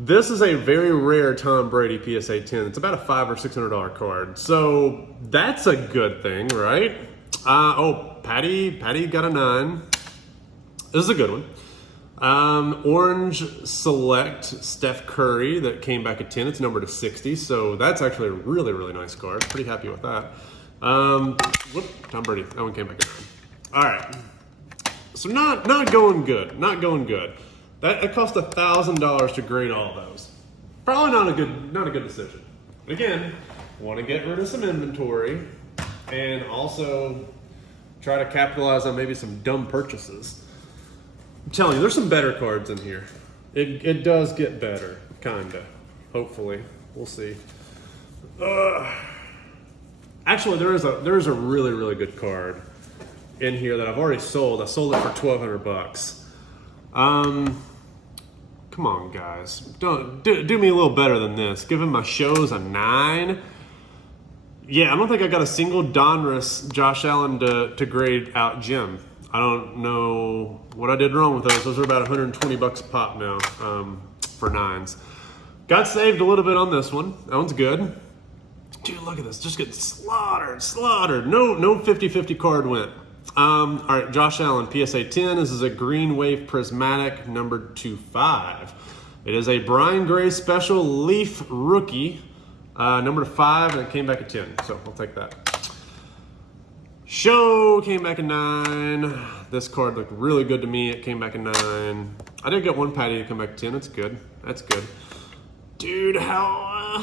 This is a very rare Tom Brady PSA 10. It's about a $500 or $600 card. So that's a good thing, right? Patty got a 9. This is a good one. Orange Select Steph Curry that came back at 10. It's numbered to 60. So that's actually a really, really nice card. Pretty happy with that. Tom Brady. That one came back at 9. All right. So not going good. Not going good. That cost $1,000 to grade all those. Probably not a good decision. Again, want to get rid of some inventory and also try to capitalize on maybe some dumb purchases. I'm telling you, there's some better cards in here. It does get better, kinda. Hopefully, we'll see. Actually, there is a really, really good card in here that I've already sold. I sold it for $1,200. Come on, guys. Don't do me a little better than this. Giving my shows a 9. Yeah, I don't think I got a single Donruss Josh Allen to grade out Jim. I don't know what I did wrong with those. Those are about $120 a pop now for 9s. Got saved a little bit on this one. That one's good. Dude, look at this. Just getting slaughtered. No 50-50 card went. All right, Josh Allen, PSA 10. This is a Green Wave Prismatic, numbered 25. It is a Brian Gray Special Leaf Rookie, numbered 5, and it came back at 10. So I'll take that. Show came back at 9. This card looked really good to me. It came back at 9. I did get one Patty to come back at 10. That's good. That's good. Dude, how?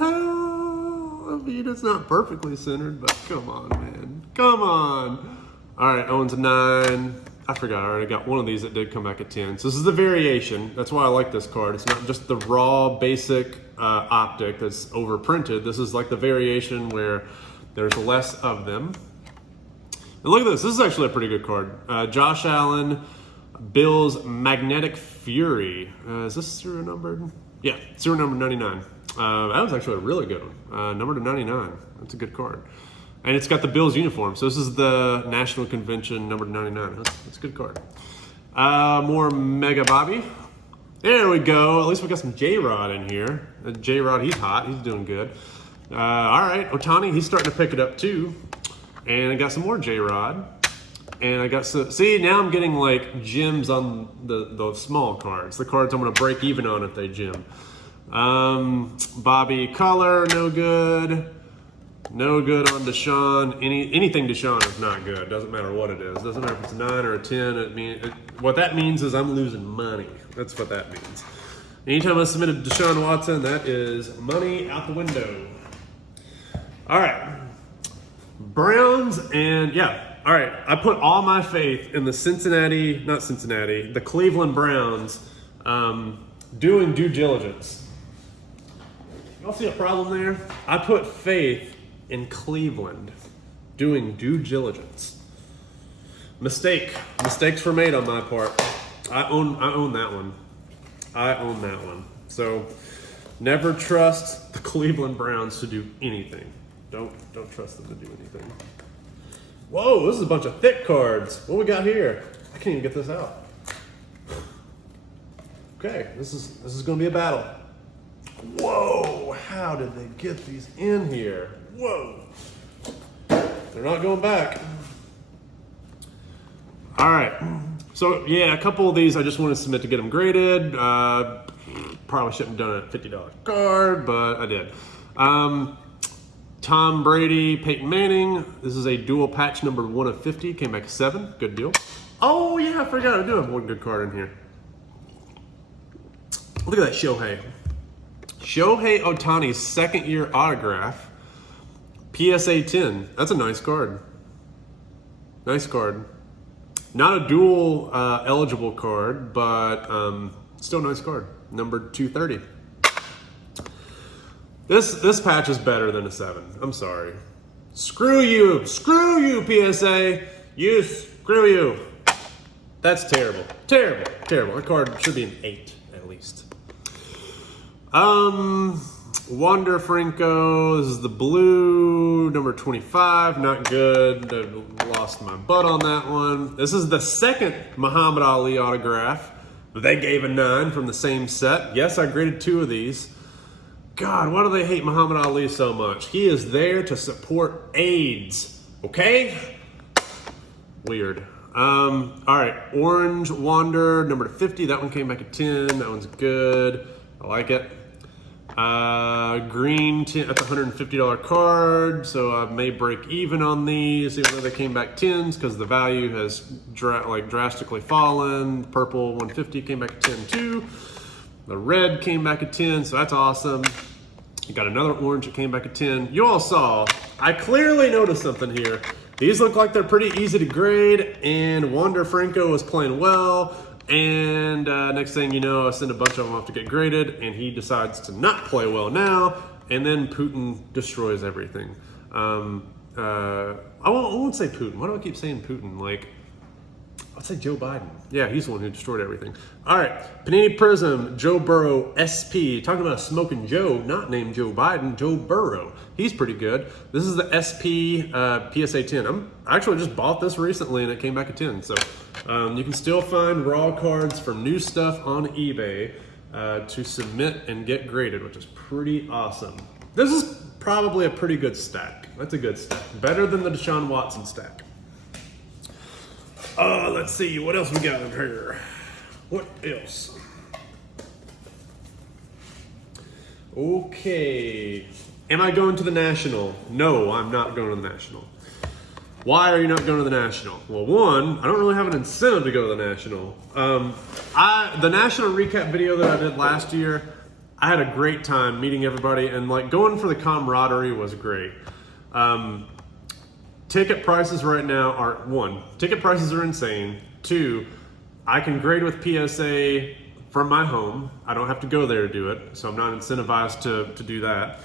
I mean, it's not perfectly centered, but come on, man. Come on. All right, Owen's a 9. I forgot, I already got one of these that did come back at 10. So this is the variation. That's why I like this card. It's not just the raw, basic optic that's overprinted. This is like the variation where there's less of them. And look at this. This is actually a pretty good card. Josh Allen, Bills Magnetic Fury. Is this serial numbered? Yeah, serial number 99. That was actually a really good one. Number to 99. That's a good card. And it's got the Bills uniform. So this is the National Convention number 99. That's a good card. More Mega Bobby. There we go. At least we got some J-Rod in here. J-Rod, he's hot. He's doing good. All right, Ohtani, he's starting to pick it up too. And I got some more J-Rod. And I got see, now I'm getting like gems on the small cards. The cards I'm going to break even on if they gem. Bobby Color, no good. No good on Deshaun. Anything Deshaun is not good. Doesn't matter what it is. Doesn't matter if it's a 9 or a 10. What that means is I'm losing money. That's what that means. Anytime I submitted Deshaun Watson, that is money out the window. All right. Browns and yeah. All right. I put all my faith in the the Cleveland Browns doing due diligence. Y'all see a problem there? I put faith in Cleveland doing due diligence. Mistakes were made on my part. I own that one. I own that one. So never trust the Cleveland Browns to do anything. Don't trust them to do anything. Whoa, this is a bunch of thick cards. What we got here? I can't even get this out. Okay, this is gonna be a battle. Whoa, how did they get these in here? Whoa. They're not going back. All right. So, yeah, a couple of these I just want to submit to get them graded. Probably shouldn't have done a $50 card, but I did. Tom Brady, Peyton Manning. This is a dual patch number 1 of 50. Came back 7. Good deal. Oh, yeah, I forgot. I do have one good card in here. Look at that Shohei. Shohei Ohtani's second-year autograph. PSA 10. That's a nice card. Nice card. Not a dual eligible card, but still a nice card. Number 230. This patch is better than a 7. I'm sorry. Screw you, PSA. You, screw you. That's terrible, terrible, terrible. That card should be an 8 at least. Wander Franco, this is the blue, number 25, not good. I lost my butt on that one. This is the second Muhammad Ali autograph. They gave a 9 from the same set. Yes, I graded 2 of these. God, why do they hate Muhammad Ali so much? He is there to support AIDS, okay? Weird. All right, Orange Wander, number 50. That one came back at 10. That one's good. I like it. Green, that's a $150 card, so I may break even on these, even though they came back 10s, because the value has drastically fallen. Purple 150 came back at 10 too. The red came back at 10, so that's awesome. You got another orange that came back at 10. You all saw, I clearly noticed something here. These look like they're pretty easy to grade, and Wander Franco was playing well. And next thing you know, I send a bunch of them off to get graded, and he decides to not play well now, and then Putin destroys everything. I won't say Putin. Why do I keep saying Putin? Like, I'll say Joe Biden. Yeah, he's the one who destroyed everything. All right, Panini Prism, Joe Burrow, SP. Talking about a smoking Joe, not named Joe Biden, Joe Burrow. He's pretty good. This is the SP PSA 10. I actually just bought this recently, and it came back at 10. So you can still find raw cards from new stuff on eBay to submit and get graded, which is pretty awesome. This is probably a pretty good stack. That's a good stack. Better than the Deshaun Watson stack. Let's see, what else we got in here? What else? Okay. Am I going to the National? No, I'm not going to the National. Why are you not going to the National? Well, one, I don't really have an incentive to go to the National. The National recap video that I did last year, I had a great time meeting everybody, and like going for the camaraderie was great. Ticket prices right now are, one, ticket prices are insane. Two, I can grade with PSA from my home. I don't have to go there to do it, so I'm not incentivized to do that.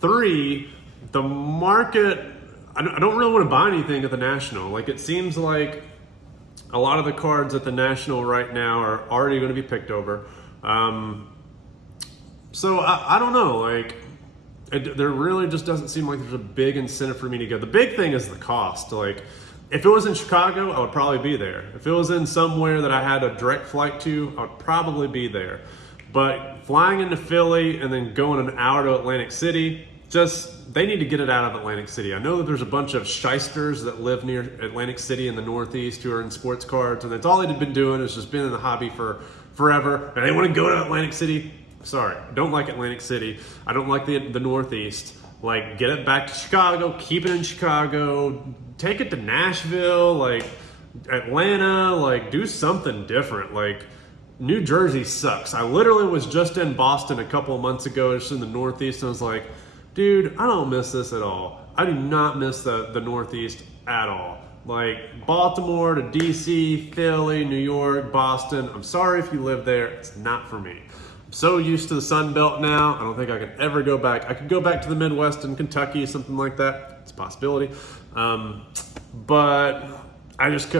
Three, the market, I don't really want to buy anything at the National. Like, it seems like a lot of the cards at the National right now are already going to be picked over. So I don't know, like, there really just doesn't seem like there's a big incentive for me to go. The big thing is the cost. Like, if it was in Chicago, I would probably be there. If it was in somewhere that I had a direct flight to, I would probably be there. But flying into Philly and then going an hour to Atlantic City, they need to get it out of Atlantic City. I know that there's a bunch of shysters that live near Atlantic City in the Northeast who are in sports cards, and that's all they've been doing is just been in the hobby for forever, and they want to go to Atlantic City. Sorry, don't like Atlantic City. I don't like the Northeast. Like, get it back to Chicago, keep it in Chicago, take it to Nashville, like Atlanta, like do something different. Like, New Jersey sucks. I literally was just in Boston a couple of months ago, just in the Northeast, and I was like, dude, I don't miss this at all. I do not miss the Northeast at all. Like, Baltimore to DC, Philly, New York, Boston. I'm sorry if you live there. It's not for me. I'm so used to the Sun Belt now. I don't think I can ever go back. I could go back to the Midwest and Kentucky, something like that. It's a possibility. But I just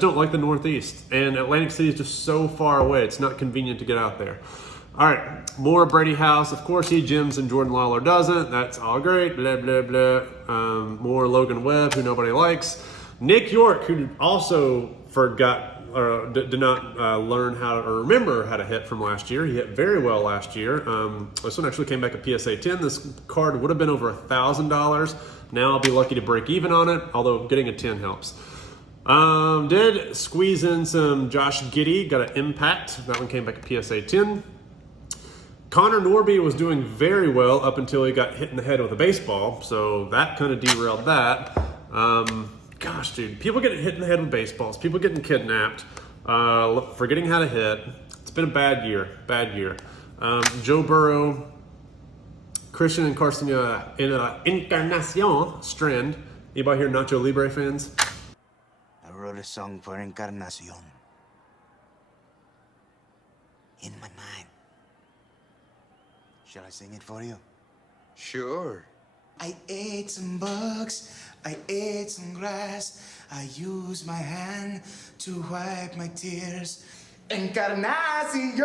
don't like the Northeast. And Atlantic City is just so far away. It's not convenient to get out there. All right, more Brady House. Of course, he gyms and Jordan Lawler doesn't. That's all great. Blah, blah, blah. More Logan Webb, who nobody likes. Nick York, who also forgot or did not learn how or remember how to hit from last year. He hit very well last year. This one actually came back at PSA 10. This card would have been over $1,000. Now I'll be lucky to break even on it, although getting a 10 helps. Did squeeze in some Josh Giddey, got an impact. That one came back at PSA 10. Connor Norby was doing very well up until he got hit in the head with a baseball, so that kind of derailed that. Gosh, dude, people getting hit in the head with baseballs, people getting kidnapped, forgetting how to hit. It's been a bad year. Joe Burrow, Christian and Carson Encarnacion Strand. Anybody here Nacho Libre fans? I wrote a song for Encarnacion. In my mind. Shall I sing it for you? Sure. I ate some bugs, I ate some grass. I used my hand to wipe my tears. Encarnacion!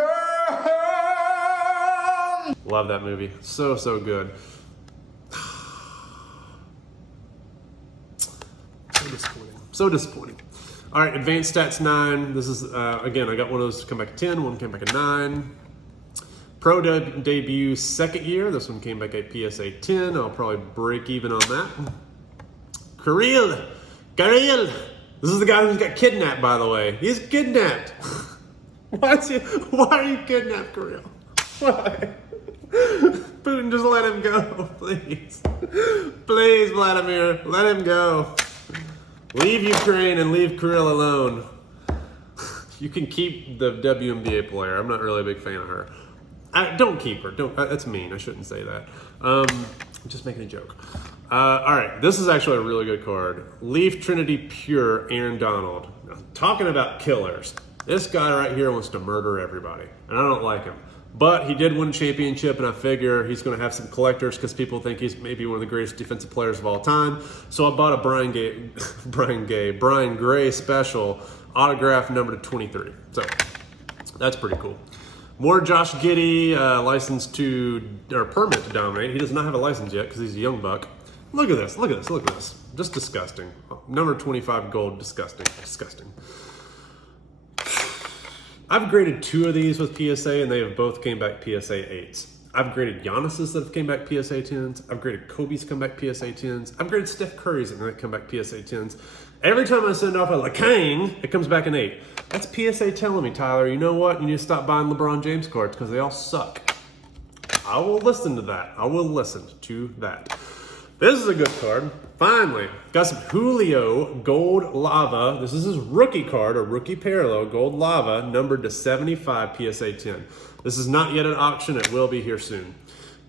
Love that movie. So, so good. So disappointing. So disappointing. All right, Advanced Stats 9. This is, again, I got one of those to come back at 10, one came back at 9. Pro debut second year. This one came back at PSA 10. I'll probably break even on that. Kirill. This is the guy who got kidnapped, by the way. He's kidnapped. Why are you kidnapped, Kirill? Why? Putin, just let him go, please. Please, Vladimir, let him go. Leave Ukraine and leave Kirill alone. You can keep the WNBA player. I'm not really a big fan of her. Don't keep her. Don't. That's mean. I shouldn't say that. I'm just making a joke. All right. This is actually a really good card. Leaf Trinity Pure Aaron Donald. Now, talking about killers. This guy right here wants to murder everybody, and I don't like him. But he did win a championship, and I figure he's going to have some collectors because people think he's maybe one of the greatest defensive players of all time. So I bought a Brian Gray special autograph number to 23. So that's pretty cool. More Josh Giddey, licensed to, or permit to dominate. He does not have a license yet because he's a young buck. Look at this, look at this, look at this. Just disgusting. Number 25 gold, disgusting, disgusting. I've graded 2 of these with PSA and they have both came back PSA 8s. I've graded Giannis's that have came back PSA 10s. I've graded Kobe's come back PSA 10s. I've graded Steph Curry's and they come back PSA 10s. Every time I send off a Lakang, it comes back an 8. That's PSA telling me, Tyler, you know what? You need to stop buying LeBron James cards because they all suck. I will listen to that. I will listen to that. This is a good card. Finally, got some Julio Gold Lava. This is his rookie card, or rookie parallel, Gold Lava, numbered to 75 PSA 10. This is not yet an auction. It will be here soon.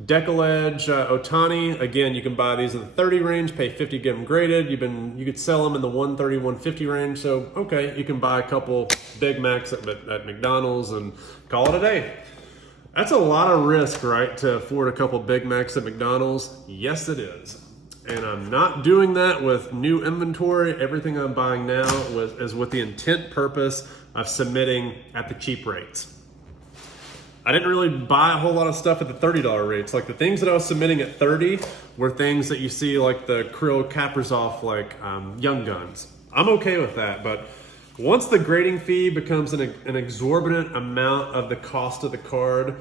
Decoledge Otani. Again, you can buy these in the 30 range, pay 50 to get them graded. You could sell them in the 130, 150 range. So, okay, you can buy a couple Big Macs at McDonald's and call it a day. That's a lot of risk, right, to afford a couple Big Macs at McDonald's? Yes, it is. And I'm not doing that with new inventory. Everything I'm buying now is with the intent purpose of submitting at the cheap rates. I didn't really buy a whole lot of stuff at the $30 rates. Like the things that I was submitting at 30 were things that you see like the Kirill Kaprizov, like Young Guns. I'm okay with that, but once the grading fee becomes an exorbitant amount of the cost of the card,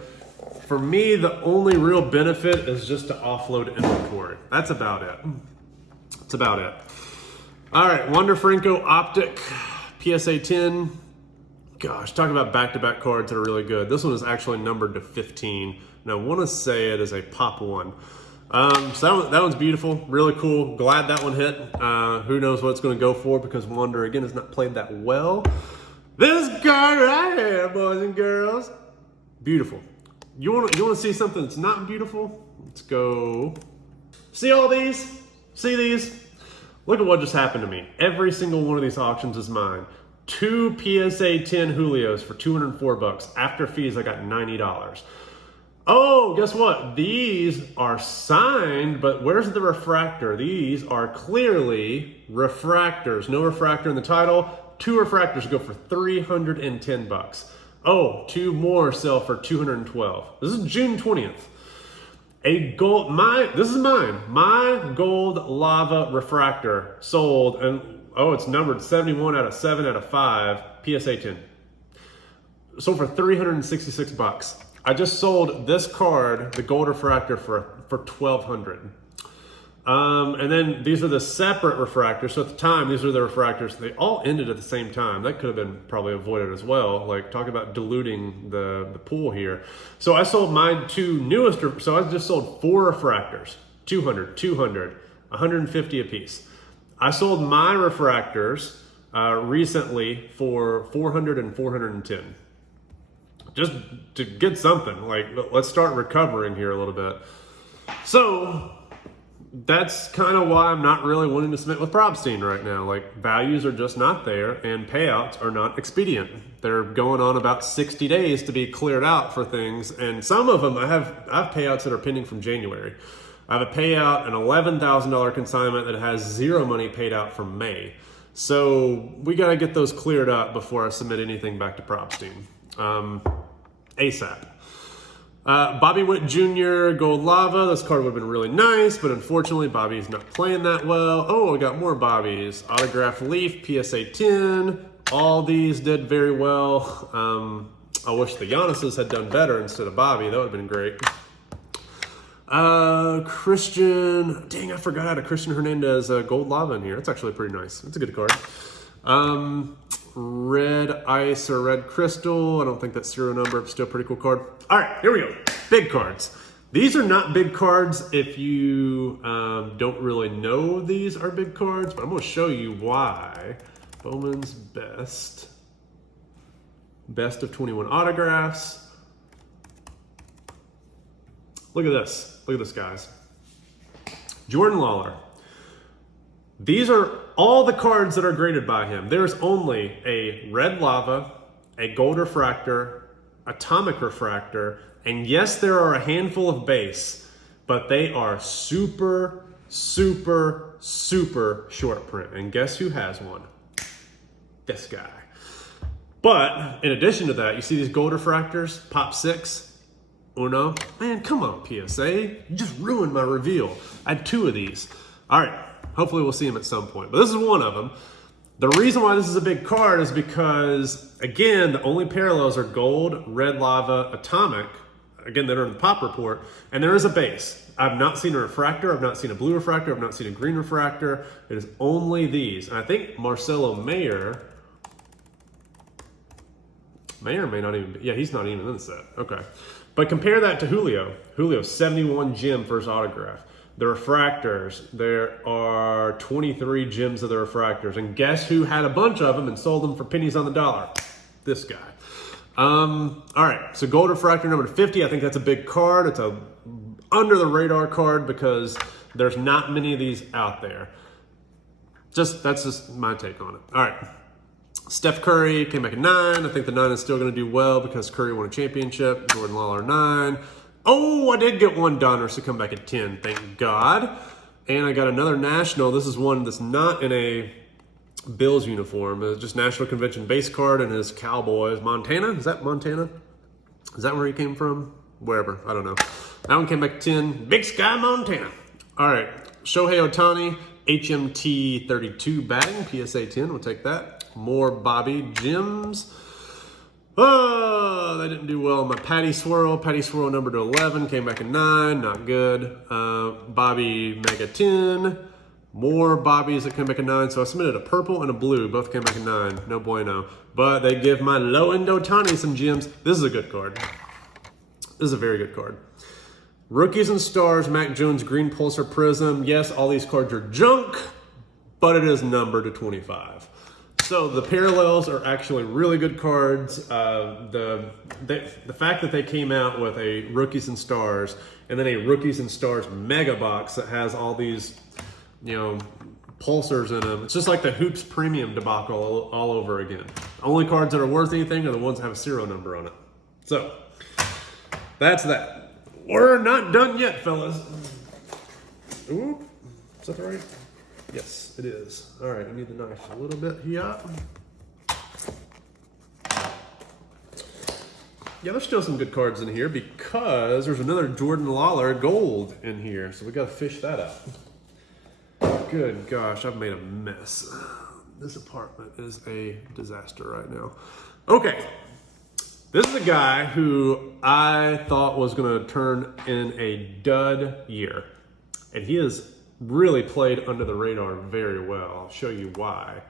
for me, the only real benefit is just to offload inventory. That's about it. That's about it. All right, Wander Franco Optic, PSA 10. Gosh, talk about back-to-back cards that are really good. This one is actually numbered to 15, and I want to say it is a pop one. So that one's beautiful, really cool. Glad that one hit. Who knows what it's going to go for because Wander, again, has not played that well. This card right here, boys and girls. Beautiful. You want to see something that's not beautiful? Let's go. See all these? See these? Look at what just happened to me. Every single one of these auctions is mine. 2 PSA 10 Julios for $204. After fees, I got $90. Oh, guess what? These are signed, but where's the refractor? These are clearly refractors. No refractor in the title. 2 refractors go for $310. Oh, 2 more sell for $212. This is June 20th. This is mine. My Gold Lava refractor sold, and oh, it's numbered 71 out of 7 out of 5, PSA 10. Sold for $366. I just sold this card, the gold refractor, for $1,200. And then these are the separate refractors. So at the time, these are the refractors. They all ended at the same time. That could have been probably avoided as well. Like, talk about diluting the pool here. So I sold my 2 newest. So I just sold 4 refractors, 200, 200, 150 a piece. I sold my refractors recently for $400 and $410. Just to get something. Like, let's start recovering here a little bit. So that's kind of why I'm not really wanting to submit with Probstein right now. Like, values are just not there and payouts are not expedient. They're going on about 60 days to be cleared out for things. And some of them, I have payouts that are pending from January. I have a payout, an $11,000 consignment that has zero money paid out from May. So we got to get those cleared up before I submit anything back to Props team. ASAP. Bobby Witt Jr. Gold Lava. This card would have been really nice, but unfortunately Bobby's not playing that well. Oh, we got more Bobbies. Autograph Leaf, PSA 10. All these did very well. I wish the Giannis's had done better instead of Bobby. That would have been great. Christian. Dang, I forgot I had a Christian Hernandez Gold Lava in here. That's actually pretty nice. That's a good card. Red Ice or Red Crystal. I don't think that's serial number, but still a pretty cool card. All right, here we go. Big cards. These are not big cards if you don't really know these are big cards, but I'm going to show you why. Bowman's Best. Best of 21 autographs. Look at this. Look at this, guys. Jordan Lawler. These are all the cards that are graded by him. There's only a red lava, a gold refractor, atomic refractor, and yes, there are a handful of base, but they are super, super, super short print. And guess who has one? This guy. But in addition to that, you see these gold refractors, pop 6, uno. Man, come on, PSA. You just ruined my reveal. I had 2 of these. All right. Hopefully we'll see him at some point, but this is one of them. The reason why this is a big card is because, again, the only parallels are gold, red lava, atomic. Again, they're in the pop report, and there is a base. I've not seen a refractor. I've not seen a blue refractor. I've not seen a green refractor. It is only these. And I think Marcelo Mayer may not even be. Yeah, he's not even in the set. Okay. But compare that to Julio. Julio, 71 gem for his autograph. The refractors, there are 23 gems of the refractors. And guess who had a bunch of them and sold them for pennies on the dollar? This guy. All right, so gold refractor number 50. I think that's a big card. It's a under the radar card because there's not many of these out there. That's just my take on it. All right. Steph Curry came back at 9. I think the 9 is still going to do well because Curry won a championship. Jordan Lawler 9. Oh, I did get one Donners to come back at 10, thank God. And I got another national. This is one that's not in a Bills uniform. It's just National Convention base card and his Cowboys. Montana? Is that Montana? Is that where he came from? Wherever, I don't know. That one came back at 10. Big Sky, Montana. All right, Shohei Ohtani, HMT 32 batting, PSA 10, we'll take that. More Bobby Gems. Oh, they didn't do well on my Patty Swirl. Patty Swirl number to 11, came back at 9, not good. Bobby Mega 10. More Bobbies that came back at 9. So I submitted a purple and a blue, both came back at 9. No bueno. But they give my low-end Ohtani some gems. This is a good card. This is a very good card. Rookies and Stars, Mac Jones, Green Pulsar Prism. Yes, all these cards are junk, but it is numbered to 25. So the parallels are actually really good cards. The fact that they came out with a Rookies and Stars and then a Rookies and Stars mega box that has all these, pulsars in them. It's just like the Hoops Premium debacle all over again. Only cards that are worth anything are the ones that have a serial number on it. So that's that. We're not done yet, fellas. Ooh, is that right? Yes, it is. All right, I need the knife a little bit here. Yeah, there's still some good cards in here because there's another Jordan Lawler gold in here, so we got to fish that out. Good gosh, I've made a mess. This apartment is a disaster right now. Okay, this is a guy who I thought was going to turn in a dud year, and he has really played under the radar very well. I'll show you why.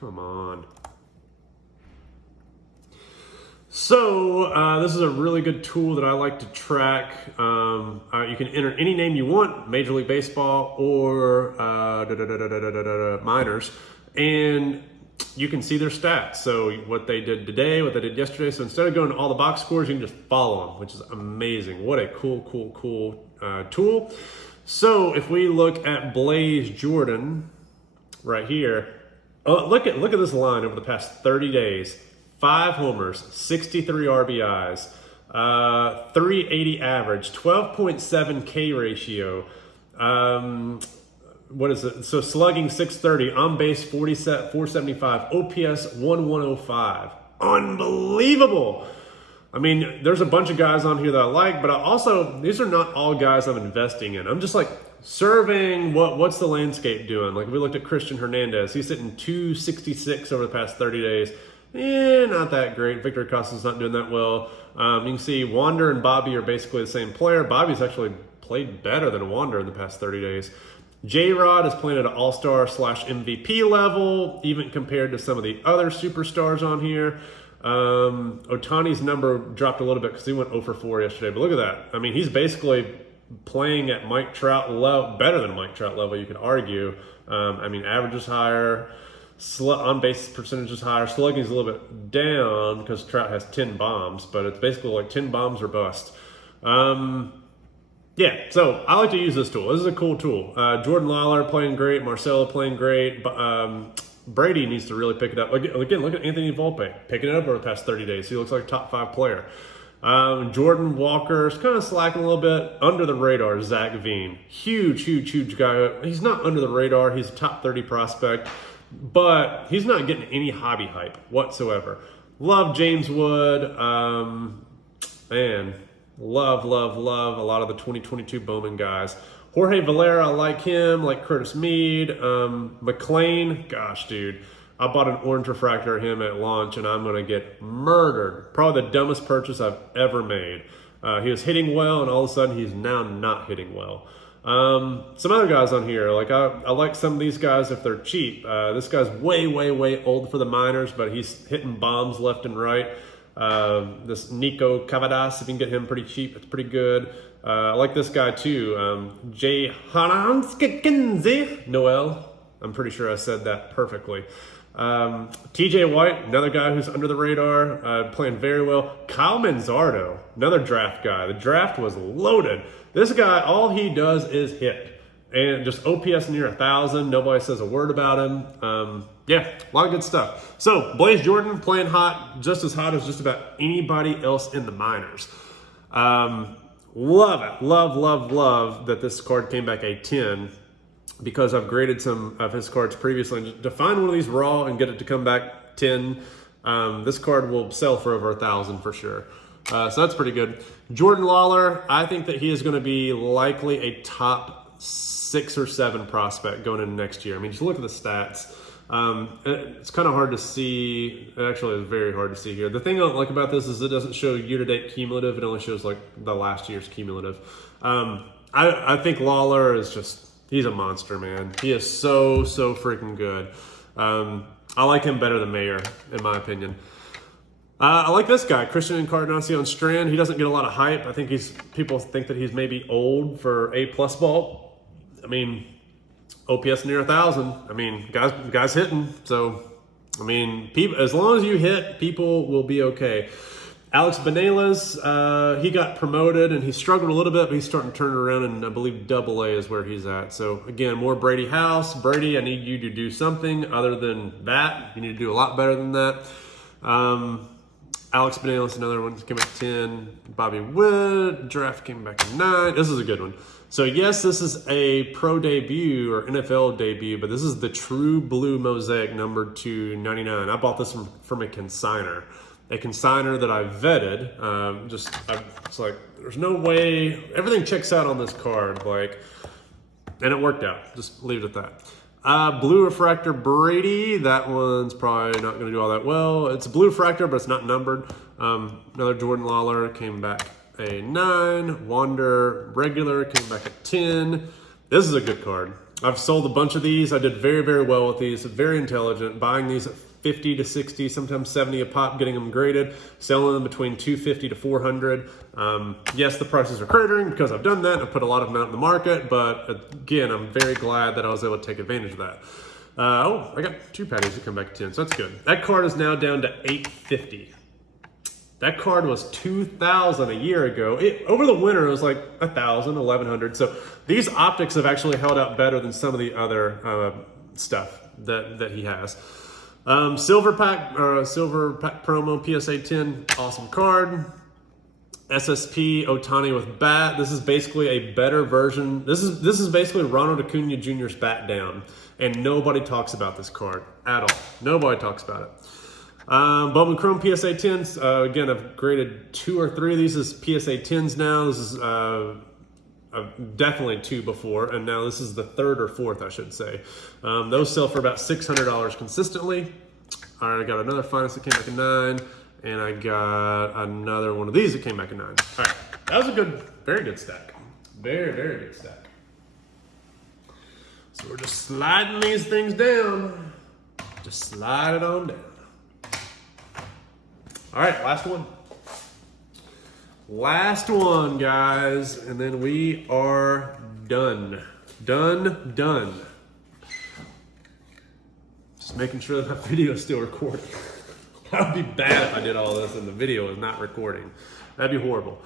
Come on. So this is a really good tool that I like to track. You can enter any name you want, Major League Baseball or minors, and you can see their stats. So what they did today, what they did yesterday. So instead of going to all the box scores, you can just follow them, which is amazing. What a cool tool. So if we look at Blaze Jordan right here, look at this line over the past 30 days. 5 homers, 63 RBIs, 380 average, 12.7 K ratio. What is it? So slugging 630, on base 475, OPS 1105. Unbelievable. I mean, there's a bunch of guys on here that I like, but these are not all guys I'm investing in. I'm just like surveying what's the landscape doing. Like if we looked at Christian Hernandez, he's hitting 266 over the past 30 days. Not that great. Victor Acosta's not doing that well. You can see Wander and Bobby are basically the same player. Bobby's actually played better than Wander in the past 30 days. J-Rod is playing at an all-star / MVP level, even compared to some of the other superstars on here. Otani's number dropped a little bit because he went 0 for 4 yesterday. But look at that. I mean, he's basically playing at Mike Trout level, better than Mike Trout level, you could argue. I mean, average is higher. On-base percentage is higher. Slugging is a little bit down because Trout has 10 bombs, but it's basically like 10 bombs or bust. Yeah, so I like to use this tool. This is a cool tool. Jordan Lawler playing great. Marcelo playing great. Brady needs to really pick it up. Again, look at Anthony Volpe picking it up over the past 30 days. He looks like a top 5 player. Jordan Walker's kind of slacking a little bit. Under the radar, Zach Veen. Huge guy. He's not under the radar. He's a top 30 prospect. But he's not getting any hobby hype whatsoever. Love James Wood. Man, love a lot of the 2022 Bowman guys. Jorge Valera, I like him, like Curtis Mead. McLean, gosh, dude. I bought an orange refractor of him at launch, and I'm going to get murdered. Probably the dumbest purchase I've ever made. He was hitting well, and all of a sudden, he's now not hitting well. Some other guys on here, like I like some of these guys if they're cheap. This guy's way old for the minors, but he's hitting bombs left and right. This Nico Cavadas, if you can get him pretty cheap, it's pretty good. I like this guy too, Jay Hananskikinzi Noel. I'm pretty sure I said that perfectly. TJ White, another guy who's under the radar, playing very well. Kyle Manzardo, another draft guy. The draft was loaded. This guy, all he does is hit. And just OPS near 1,000. Nobody says a word about him. Yeah, a lot of good stuff. So, Blaze Jordan playing hot, just as hot as just about anybody else in the minors. Love it. Love that this card came back a 10, because I've graded some of his cards previously. And to find one of these raw and get it to come back 10, this card will sell for over 1,000 for sure. So that's pretty good. Jordan Lawler, I think that he is going to be likely a top 6 or 7 prospect going into next year. I mean, just look at the stats. It's kind of hard to see. It actually is very hard to see here. The thing I don't like about this is it doesn't show year-to-date cumulative. It only shows like the last year's cumulative. I think Lawler is just, he's a monster, man. He is so freaking good. I like him better than Mayer, in my opinion. I like this guy, Christian Encarnacion Strand. He doesn't get a lot of hype. I think people think that he's maybe old for A+ ball. I mean, OPS near 1,000. I mean, guys hitting. So, I mean, as long as you hit, people will be okay. Alex Benelas, he got promoted and he struggled a little bit, but he's starting to turn it around, and I believe AA is where he's at. So, again, more Brady House. Brady, I need you to do something other than that. You need to do a lot better than that. Alex Benelas, another one, came back 10. Bobby Wood, draft came back at 9. This is a good one. So, yes, this is a pro debut or NFL debut, but this is the True Blue Mosaic number 299. I bought this from a consigner. A consigner that I vetted. It's like, there's no way, everything checks out on this card, and it worked out. Just leave it at that. Blue refractor Brady, that one's probably not going to do all that well. It's a blue refractor, but it's not numbered. Another Jordan Lawler came back a 9. Wander regular came back at 10. This is a good card. I've sold a bunch of these. I did very well with these. Very intelligent. Buying these at 50 to 60, sometimes 70 a pop, getting them graded, selling them between 250 to 400. Yes, the prices are cratering because I've done that. I've put a lot of them out in the market, but again, I'm very glad that I was able to take advantage of that. I got 2 patties that come back to 10, so that's good. That card is now down to 850. That card was 2,000 a year ago. Over the winter, it was like 1,000, 1,100. So these optics have actually held up better than some of the other stuff that he has. Silver pack promo PSA 10, awesome card. SSP Otani with bat. This is basically a better version. This is basically Ronald Acuna Jr.'s bat down. And nobody talks about this card at all. Nobody talks about it. Bowman Chrome PSA 10s. Again, I've graded 2 or 3 of these as PSA 10s now. This is definitely 2 before, and now this is the 3rd or 4th, I should say. Those sell for about $600 consistently. All right, I got another finest that came back in 9, and I got another one of these that came back in 9. All right, that was a good, very good stack. Very, very good stack. So we're just sliding these things down. Just slide it on down. All right, last one. Last one, guys, and then we are done. Done. Just making sure that my video is still recording. That would be bad if I did all this and the video is not recording. That'd be horrible.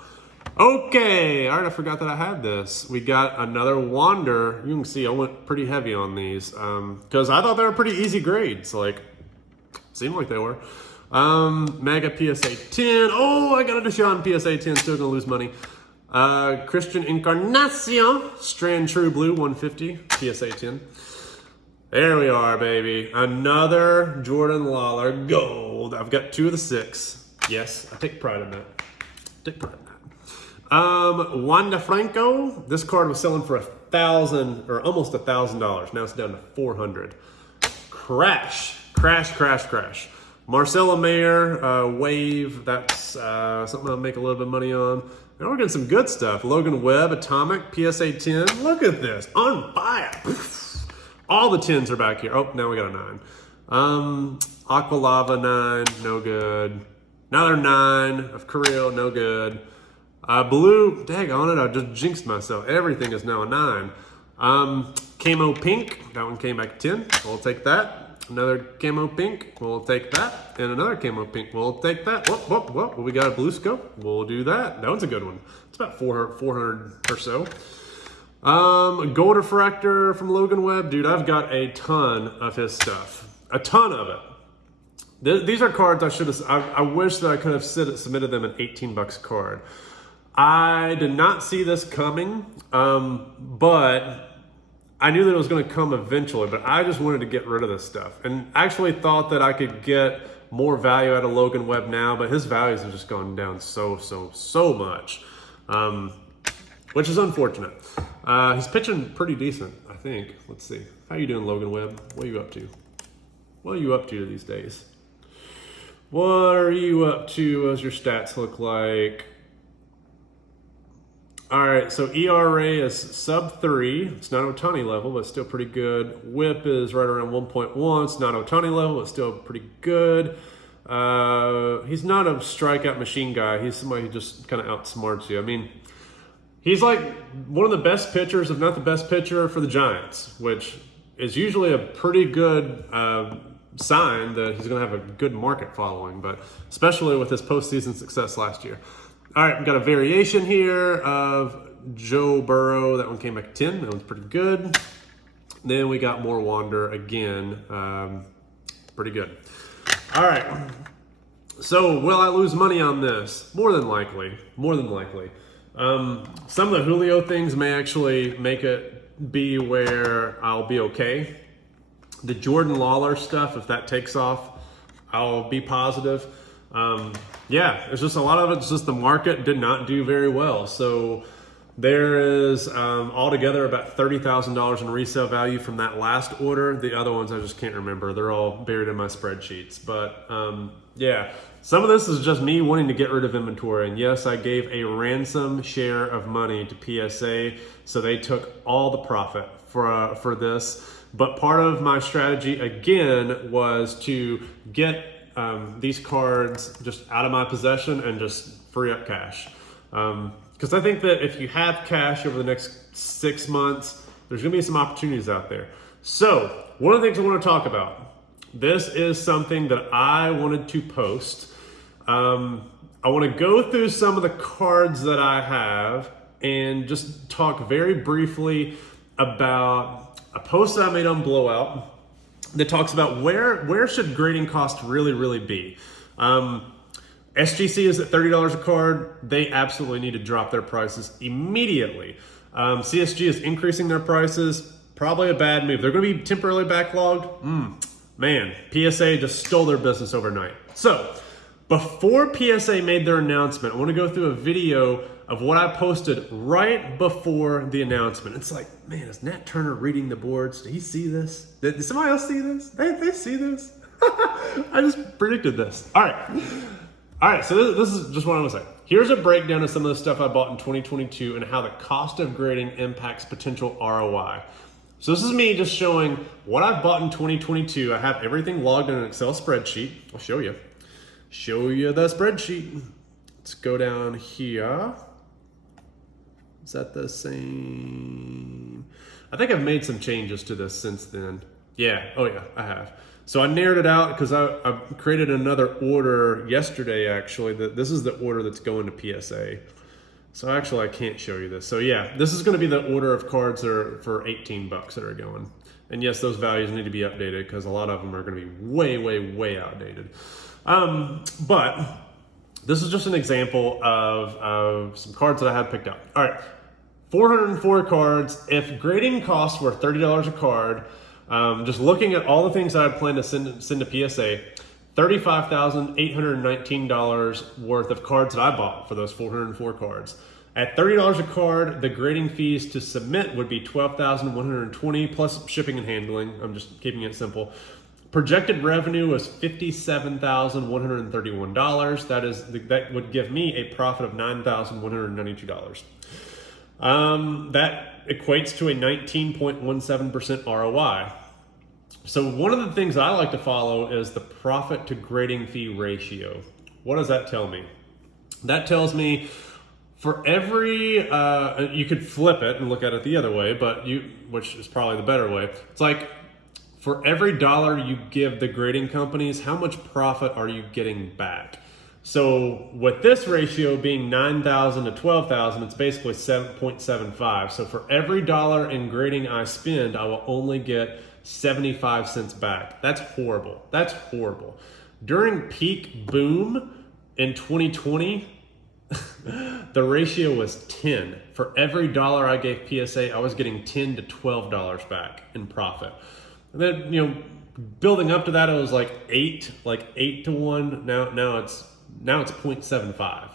Okay, all right, I forgot that I had this. We got another Wander. You can see I went pretty heavy on these because I thought they were pretty easy grades. Like, seemed like they were. Mega PSA 10. Oh, I got a Deshaun PSA 10. Still gonna lose money. Christian Encarnacion Strand True Blue 150 PSA 10. There we are, baby. Another Jordan Lawler gold. I've got 2 of the 6. Yes, I take pride in that. Wanda Franco. This card was selling for $1,000 or almost $1,000. Now it's down to $400. Crash. Marcelo Mayer, Wave. That's something I'll make a little bit of money on. And we're getting some good stuff. Logan Webb, Atomic, PSA 10. Look at this. On fire. All the 10s are back here. Oh, now we got a 9. Aqua Lava 9. No good. Another 9 of Carrillo. No good. Blue, daggone it, I just jinxed myself. Everything is now a 9. Camo Pink, that one came back 10. We'll take that. Another Camo Pink, we'll take that. And another Camo Pink, we'll take that. Whoop. We got a Blue Scope, we'll do that. That one's a good one. It's about 400 or so. Gold Refractor from Logan Webb. Dude, I've got a ton of his stuff. A ton of it. These are cards I wish that I could have submitted them an 18 bucks card. I did not see this coming, but I knew that it was going to come eventually, but I just wanted to get rid of this stuff. And actually thought that I could get more value out of Logan Webb now, but his values have just gone down so much, which is unfortunate. He's pitching pretty decent, I think. Let's see. How you doing, Logan Webb? What are you up to? What are you up to these days? What are you up to? What does your stats look like? All right, so ERA is sub 3. It's not Otani level, but still pretty good. WHIP is right around 1.1. It's not Otani level, but still pretty good. He's not a strikeout machine guy. He's somebody who just kind of outsmarts you. I mean, he's like one of the best pitchers, if not the best pitcher for the Giants, which is usually a pretty good sign that he's going to have a good market following, but especially with his postseason success last year. All right, we've got a variation here of Joe Burrow. That one came back 10. That one's pretty good. Then we got more Wander again. Pretty good. All right. So will I lose money on this? More than likely. Some of the Julio things may actually make it be where I'll be okay. The Jordan Lawler stuff, if that takes off, I'll be positive. Yeah, it's just a lot of it's just the market did not do very well. So there is altogether about $30,000 in resale value from that last order. The other ones I just can't remember. They're all buried in my spreadsheets. But yeah, some of this is just me wanting to get rid of inventory. And yes, I gave a ransom share of money to PSA, so they took all the profit for this. But part of my strategy again was to get these cards just out of my possession and just free up cash. Because I think that if you have cash over the next 6 months, there's going to be some opportunities out there. So one of the things I want to talk about, this is something that I wanted to post. I want to go through some of the cards that I have and just talk very briefly about a post that I made on Blowout that talks about where should grading cost really be. SGC is at $30 a card. They absolutely need to drop their prices immediately. CSG is increasing their prices. Probably a bad move. They're going to be temporarily backlogged. Man, PSA just stole their business overnight. So, before PSA made their announcement, I want to go through a video of what I posted right before the announcement. It's like, man, is Nat Turner reading the boards? Did he see this? Did somebody else see this? They see this? I just predicted this. All right, so this is just what I'm gonna say. Here's a breakdown of some of the stuff I bought in 2022 and how the cost of grading impacts potential ROI. So this is me just showing what I've bought in 2022. I have everything logged in an Excel spreadsheet. I'll show you. Show you the spreadsheet. Let's go down here. Is that the same? I think I've made some changes to this since then. Yeah, oh yeah, I have. So I narrowed it out because I created another order yesterday, actually. This is the order that's going to PSA. So actually I can't show you this. So yeah, this is gonna be the order of cards that are for 18 bucks that are going. And yes, those values need to be updated because a lot of them are gonna be way, way, way outdated. But this is just an example of some cards that I had picked up. All right, 404 cards. If grading costs were $30 a card, just looking at all the things that I plan to send to PSA, $35,819 worth of cards that I bought for those 404 cards. At $30 a card, the grading fees to submit would be $12,120 plus shipping and handling. I'm just keeping it simple. Projected revenue was $57,131. That would give me a profit of $9,192. That equates to a 19.17% ROI. So one of the things I like to follow is the profit to grading fee ratio. What does that tell me? That tells me for every, you could flip it and look at it the other way, which is probably the better way. It's like for every dollar you give the grading companies, how much profit are you getting back? So with this ratio being 9,000 to 12,000, it's basically 7.75. So for every dollar in grading I spend, I will only get 75 cents back. That's horrible. That's horrible. During peak boom in 2020, the ratio was 10. For every dollar I gave PSA, I was getting $10 to $12 back in profit. And then, building up to that, it was like 8 to 1. Now it's 0.75.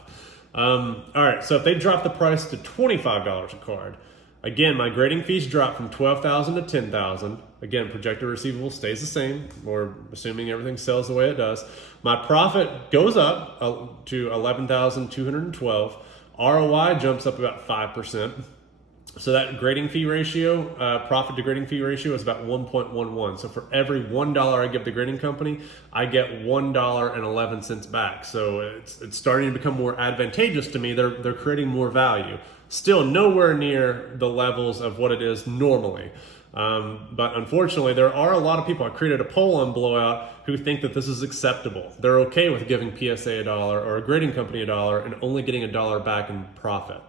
All right, so if they drop the price to $25 a card, again, my grading fees drop from $12,000 to $10,000. Again, projected receivable stays the same, or assuming everything sells the way it does. My profit goes up to $11,212. ROI jumps up about 5%. So that grading fee ratio, profit to grading fee ratio is about 1.11. So for every $1 I give the grading company, I get $1.11 back. So it's starting to become more advantageous to me. They're creating more value. Still nowhere near the levels of what it is normally. But unfortunately, there are a lot of people. I created a poll on Blowout who think that this is acceptable. They're okay with giving PSA $1 or a grading company $1 and only getting $1 back in profit.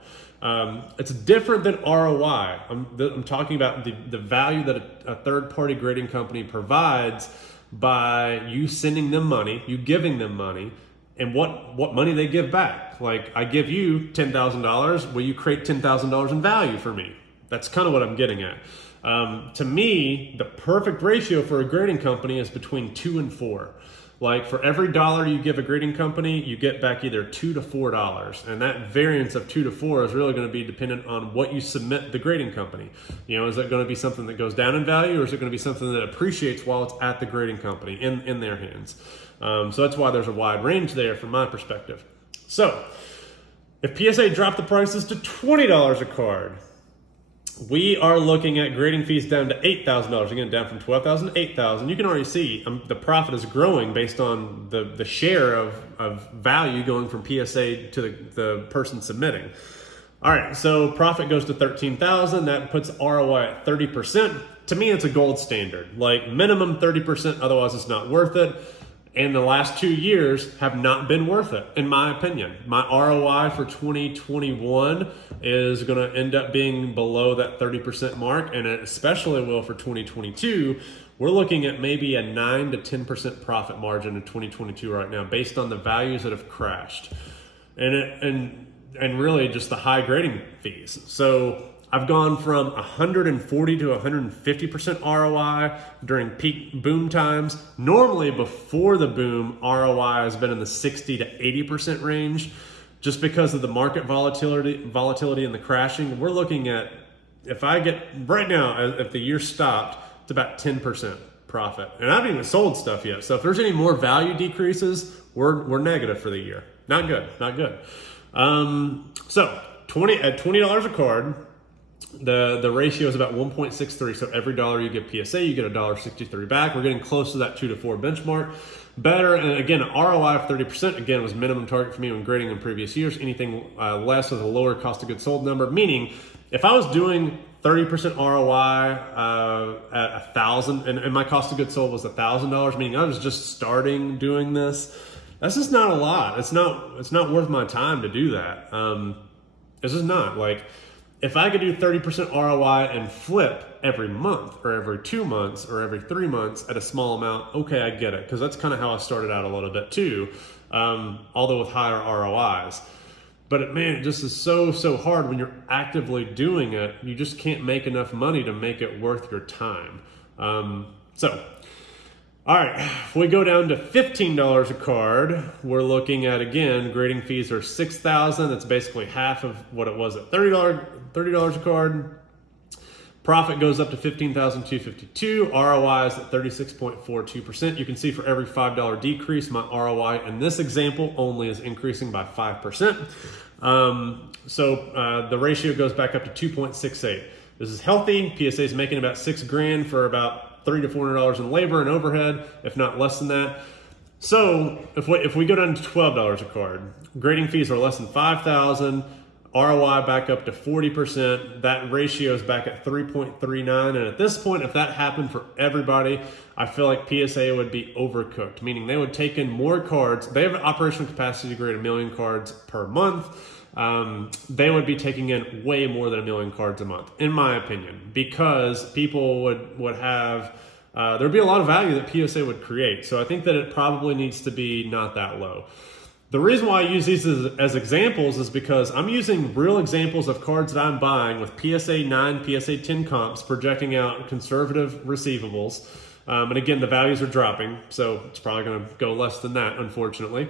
It's different than ROI. I'm talking about the value that a third-party grading company provides by you sending them money, you giving them money, and what money they give back. Like, I give you $10,000, will you create $10,000 in value for me? That's kind of what I'm getting at. To me, the perfect ratio for a grading company is between 2 and 4. Like, for every dollar you give a grading company, you get back either $2 to $4. And that variance of 2 to 4 is really going to be dependent on what you submit the grading company. Is it going to be something that goes down in value, or is it going to be something that appreciates while it's at the grading company in their hands? So that's why there's a wide range there from my perspective. So if PSA dropped the prices to $20 a card, we are looking at grading fees down to $8,000. Again, down from $12,000 to $8,000. You can already see the profit is growing based on the share of value going from PSA to the person submitting. All right, so profit goes to $13,000. That puts ROI at 30%. To me, it's a gold standard. Like, minimum 30%, otherwise it's not worth it. And the last 2 years have not been worth it, in my opinion. My ROI for 2021 is going to end up being below that 30% mark, and it especially will for 2022, we're looking at maybe a 9 to 10% profit margin in 2022 right now, based on the values that have crashed, and really just the high grading fees. So I've gone from 140 to 150% ROI during peak boom times. Normally before the boom, ROI has been in the 60 to 80% range, just because of the market volatility and the crashing. We're looking at, if I get, right now, if the year stopped, it's about 10% profit. And I haven't even sold stuff yet. So if there's any more value decreases, we're negative for the year. Not good, not good. So at $20 a card, the ratio is about 1.63. So every dollar you get PSA, you get $1.63 back. We're getting close to that 2 to 4 benchmark. Better, and again, ROI of 30%, again, was minimum target for me when grading in previous years. Anything less with a lower cost of goods sold number, meaning if I was doing 30% ROI at $1,000, and my cost of goods sold was $1,000, meaning I was just starting doing this, that's just not a lot. It's not worth my time to do that. It's just not. Like, if I could do 30% ROI and flip every month or every 2 months or every 3 months at a small amount, okay, I get it. Because that's kind of how I started out a little bit too, although with higher ROIs. But man, it just is so hard when you're actively doing it. You just can't make enough money to make it worth your time. All right, if we go down to $15 a card, we're looking at, again, grading fees are $6,000. That's basically half of what it was at $30 a card. Profit goes up to $15,252. ROI is at 36.42%. You can see for every $5 decrease, my ROI in this example only is increasing by 5%. The ratio goes back up to 2.68. This is healthy. PSA is making about $6,000 for about $300 to $400 in labor and overhead, if not less than that. So if we go down to $12 a card, grading fees are less than $5,000. ROI back up to 40%. That ratio is back at 3.39. And at this point, if that happened for everybody, I feel like PSA would be overcooked, meaning they would take in more cards. They have an operational capacity to grade 1 million cards per month. They would be taking in way more than 1 million cards a month, in my opinion, because people would have, there'd be a lot of value that PSA would create. So I think that it probably needs to be not that low. The reason why I use these as examples is because I'm using real examples of cards that I'm buying with PSA 9, PSA 10 comps, projecting out conservative receivables. And again, the values are dropping, so it's probably going to go less than that, unfortunately.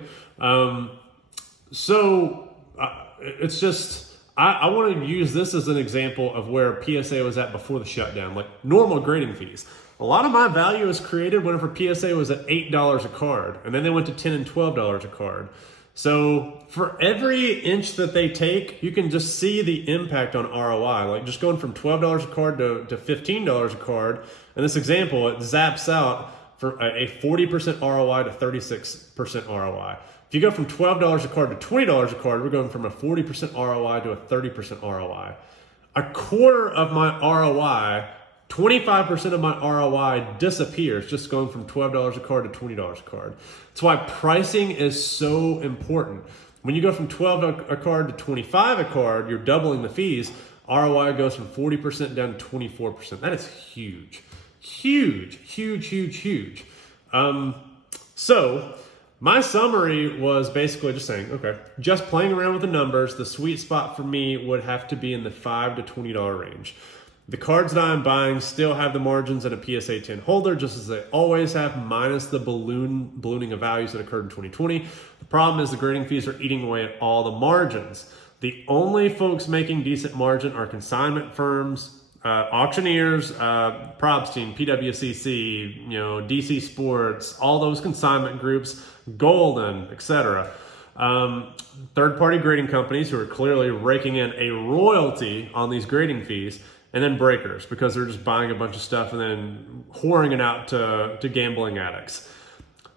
It's just, I want to use this as an example of where PSA was at before the shutdown, like normal grading fees. A lot of my value was created whenever PSA was at $8 a card, and then they went to $10 and $12 a card. So for every inch that they take, you can just see the impact on ROI. Like just going from $12 a card to $15 a card. In this example, it zaps out for a 40% ROI to 36% ROI. If you go from $12 a card to $20 a card, we're going from a 40% ROI to a 30% ROI. A quarter of my ROI, 25% of my ROI disappears just going from $12 a card to $20 a card. That's why pricing is so important. When you go from $12 a card to $25 a card, you're doubling the fees. ROI goes from 40% down to 24%. That is huge. Huge, huge, huge, huge. So my summary was basically just saying, okay, just playing around with the numbers, the sweet spot for me would have to be in the $5 to $20 range. The cards that I'm buying still have the margins in a PSA 10 holder, just as they always have, minus the ballooning of values that occurred in 2020. The problem is the grading fees are eating away at all the margins. The only folks making decent margin are consignment firms, auctioneers, Probstein, PWCC, DC Sports, all those consignment groups, Golden, etc. Third-party grading companies who are clearly raking in a royalty on these grading fees, and then breakers, because they're just buying a bunch of stuff and then whoring it out to gambling addicts.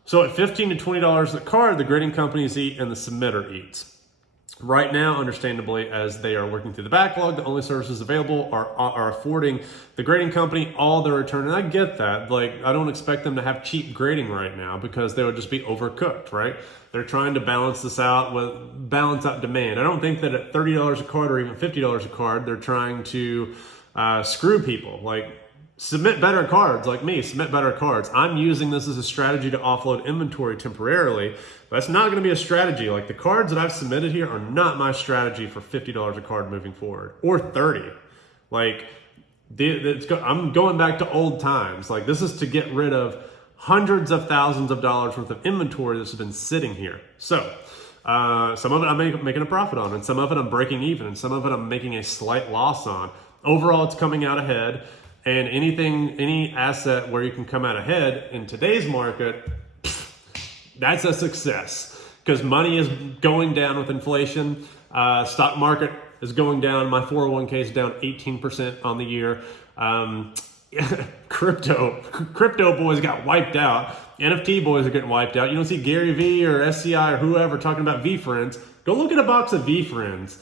So at $15 to $20 a card, the grading companies eat and the submitter eats. Right now, understandably, as they are working through the backlog, the only services available are affording the grading company all their return. And I get that. Like, I don't expect them to have cheap grading right now because they would just be overcooked, right? They're trying to balance this out balance out demand. I don't think that at $30 a card or even $50 a card, they're trying to screw people. Like, Submit better cards like me, submit better cards. I'm using this as a strategy to offload inventory temporarily, but it's not gonna be a strategy. Like the cards that I've submitted here are not my strategy for $50 a card moving forward, or 30. Like, I'm going back to old times. Like this is to get rid of hundreds of thousands of dollars worth of inventory that's been sitting here. So some of it I'm making a profit on, and some of it I'm breaking even, and some of it I'm making a slight loss on. Overall, it's coming out ahead. And any asset where you can come out ahead in today's market, that's a success, because money is going down with inflation. Stock market is going down. My 401k is down 18% on the year. Crypto boys got wiped out. NFT boys are getting wiped out. You don't see Gary Vee or SCI or whoever talking about V-Friends. Go look at a box of V-Friends.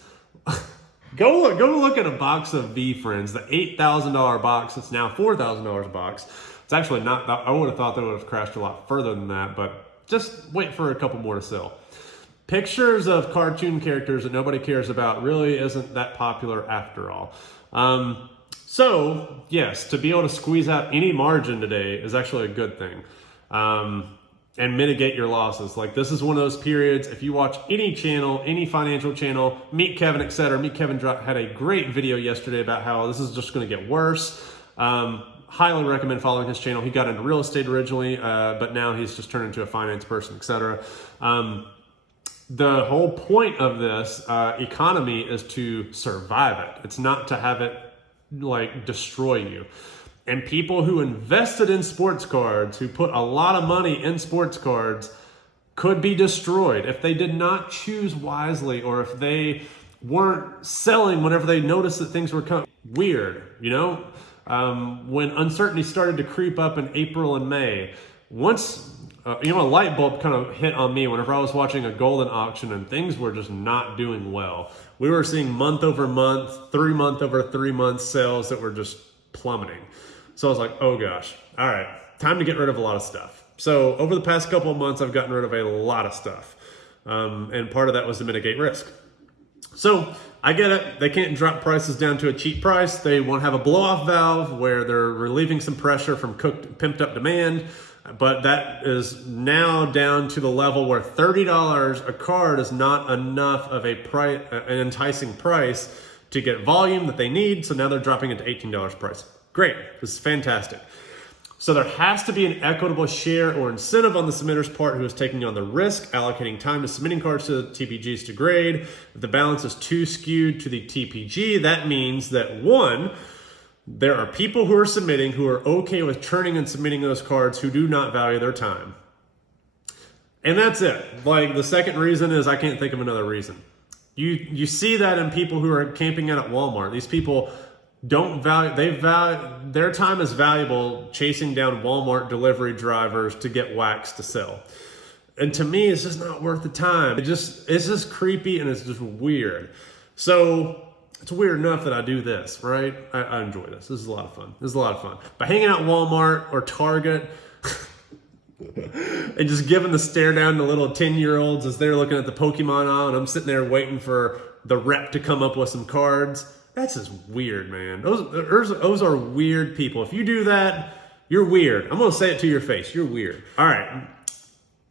Go look at a box of V-Friends, the $8,000 box. It's now $4,000 a box. It's actually not, I would have thought that would have crashed a lot further than that, but just wait for a couple more to sell. Pictures of cartoon characters that nobody cares about really isn't that popular after all. So yes, to be able to squeeze out any margin today is actually a good thing. And mitigate your losses. Like this is one of those periods, if you watch any channel, any financial channel, Meet Kevin, etc. Meet Kevin had a great video yesterday about how this is just gonna get worse. Highly recommend following his channel. He got into real estate originally, but now he's just turned into a finance person, etc. The whole point of this economy is to survive it. It's not to have it like destroy you. And people who invested in sports cards, who put a lot of money in sports cards, could be destroyed if they did not choose wisely, or if they weren't selling whenever they noticed that things were coming. Weird, you know? When uncertainty started to creep up in April and May, once, a light bulb kind of hit on me whenever I was watching a golden auction and things were just not doing well. We were seeing month over month, 3 month over 3 month sales that were just plummeting. So I was like, oh gosh, all right, time to get rid of a lot of stuff. So over the past couple of months, I've gotten rid of a lot of stuff. And part of that was to mitigate risk. So I get it. They can't drop prices down to a cheap price. They want to have a blow-off valve where they're relieving some pressure from pimped up demand. But that is now down to the level where $30 a card is not enough of an enticing price to get volume that they need. So now they're dropping it to $18 price. Great, this is fantastic. So there has to be an equitable share or incentive on the submitter's part who is taking on the risk, allocating time to submitting cards to the TPGs to grade. If the balance is too skewed to the TPG, that means that one, there are people who are submitting who are okay with churning and submitting those cards who do not value their time. And that's it. Like the second reason is I can't think of another reason. You see that in people who are camping out at Walmart. These people don't value, their time is valuable chasing down Walmart delivery drivers to get wax to sell. And to me, it's just not worth the time. It's just creepy and it's just weird. So it's weird enough that I do this, right? I enjoy this. This is a lot of fun. This is a lot of fun. But hanging out at Walmart or Target and just giving the stare down to little 10-year-olds as they're looking at the Pokemon aisle and I'm sitting there waiting for the rep to come up with some cards. That's just weird, man. Those are weird people. If you do that, you're weird. I'm going to say it to your face. You're weird. All right.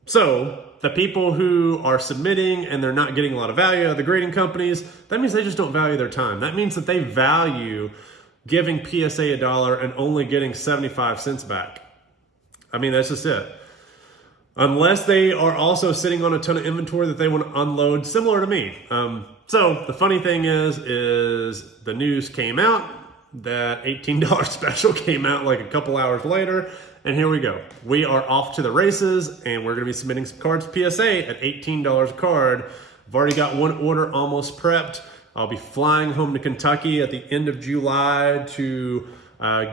So the people who are submitting and they're not getting a lot of value out of the grading companies, that means they just don't value their time. That means that they value giving PSA $1 and only getting 75 cents back. I mean, that's just it. Unless they are also sitting on a ton of inventory that they want to unload, similar to me. So the funny thing is the news came out, that $18 special came out like a couple hours later, and here we go. We are off to the races, and we're going to be submitting some cards to PSA at $18 a card. I've already got one order almost prepped. I'll be flying home to Kentucky at the end of July to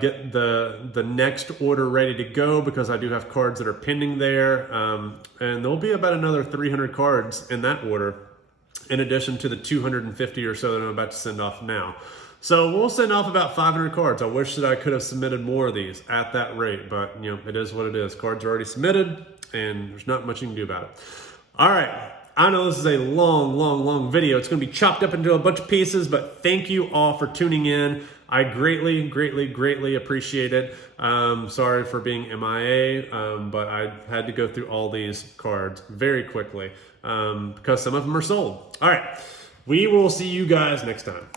get the next order ready to go because I do have cards that are pending there. And there'll be about another 300 cards in that order, in addition to the 250 or so that I'm about to send off now. So we'll send off about 500 cards. I wish that I could have submitted more of these at that rate, but it is what it is. Cards are already submitted and there's not much you can do about it. All right. I know this is a long video. It's going to be chopped up into a bunch of pieces, but thank you all for tuning in. I greatly, greatly, greatly appreciate it. Sorry for being MIA, but I had to go through all these cards very quickly because some of them are sold. All right, we will see you guys next time.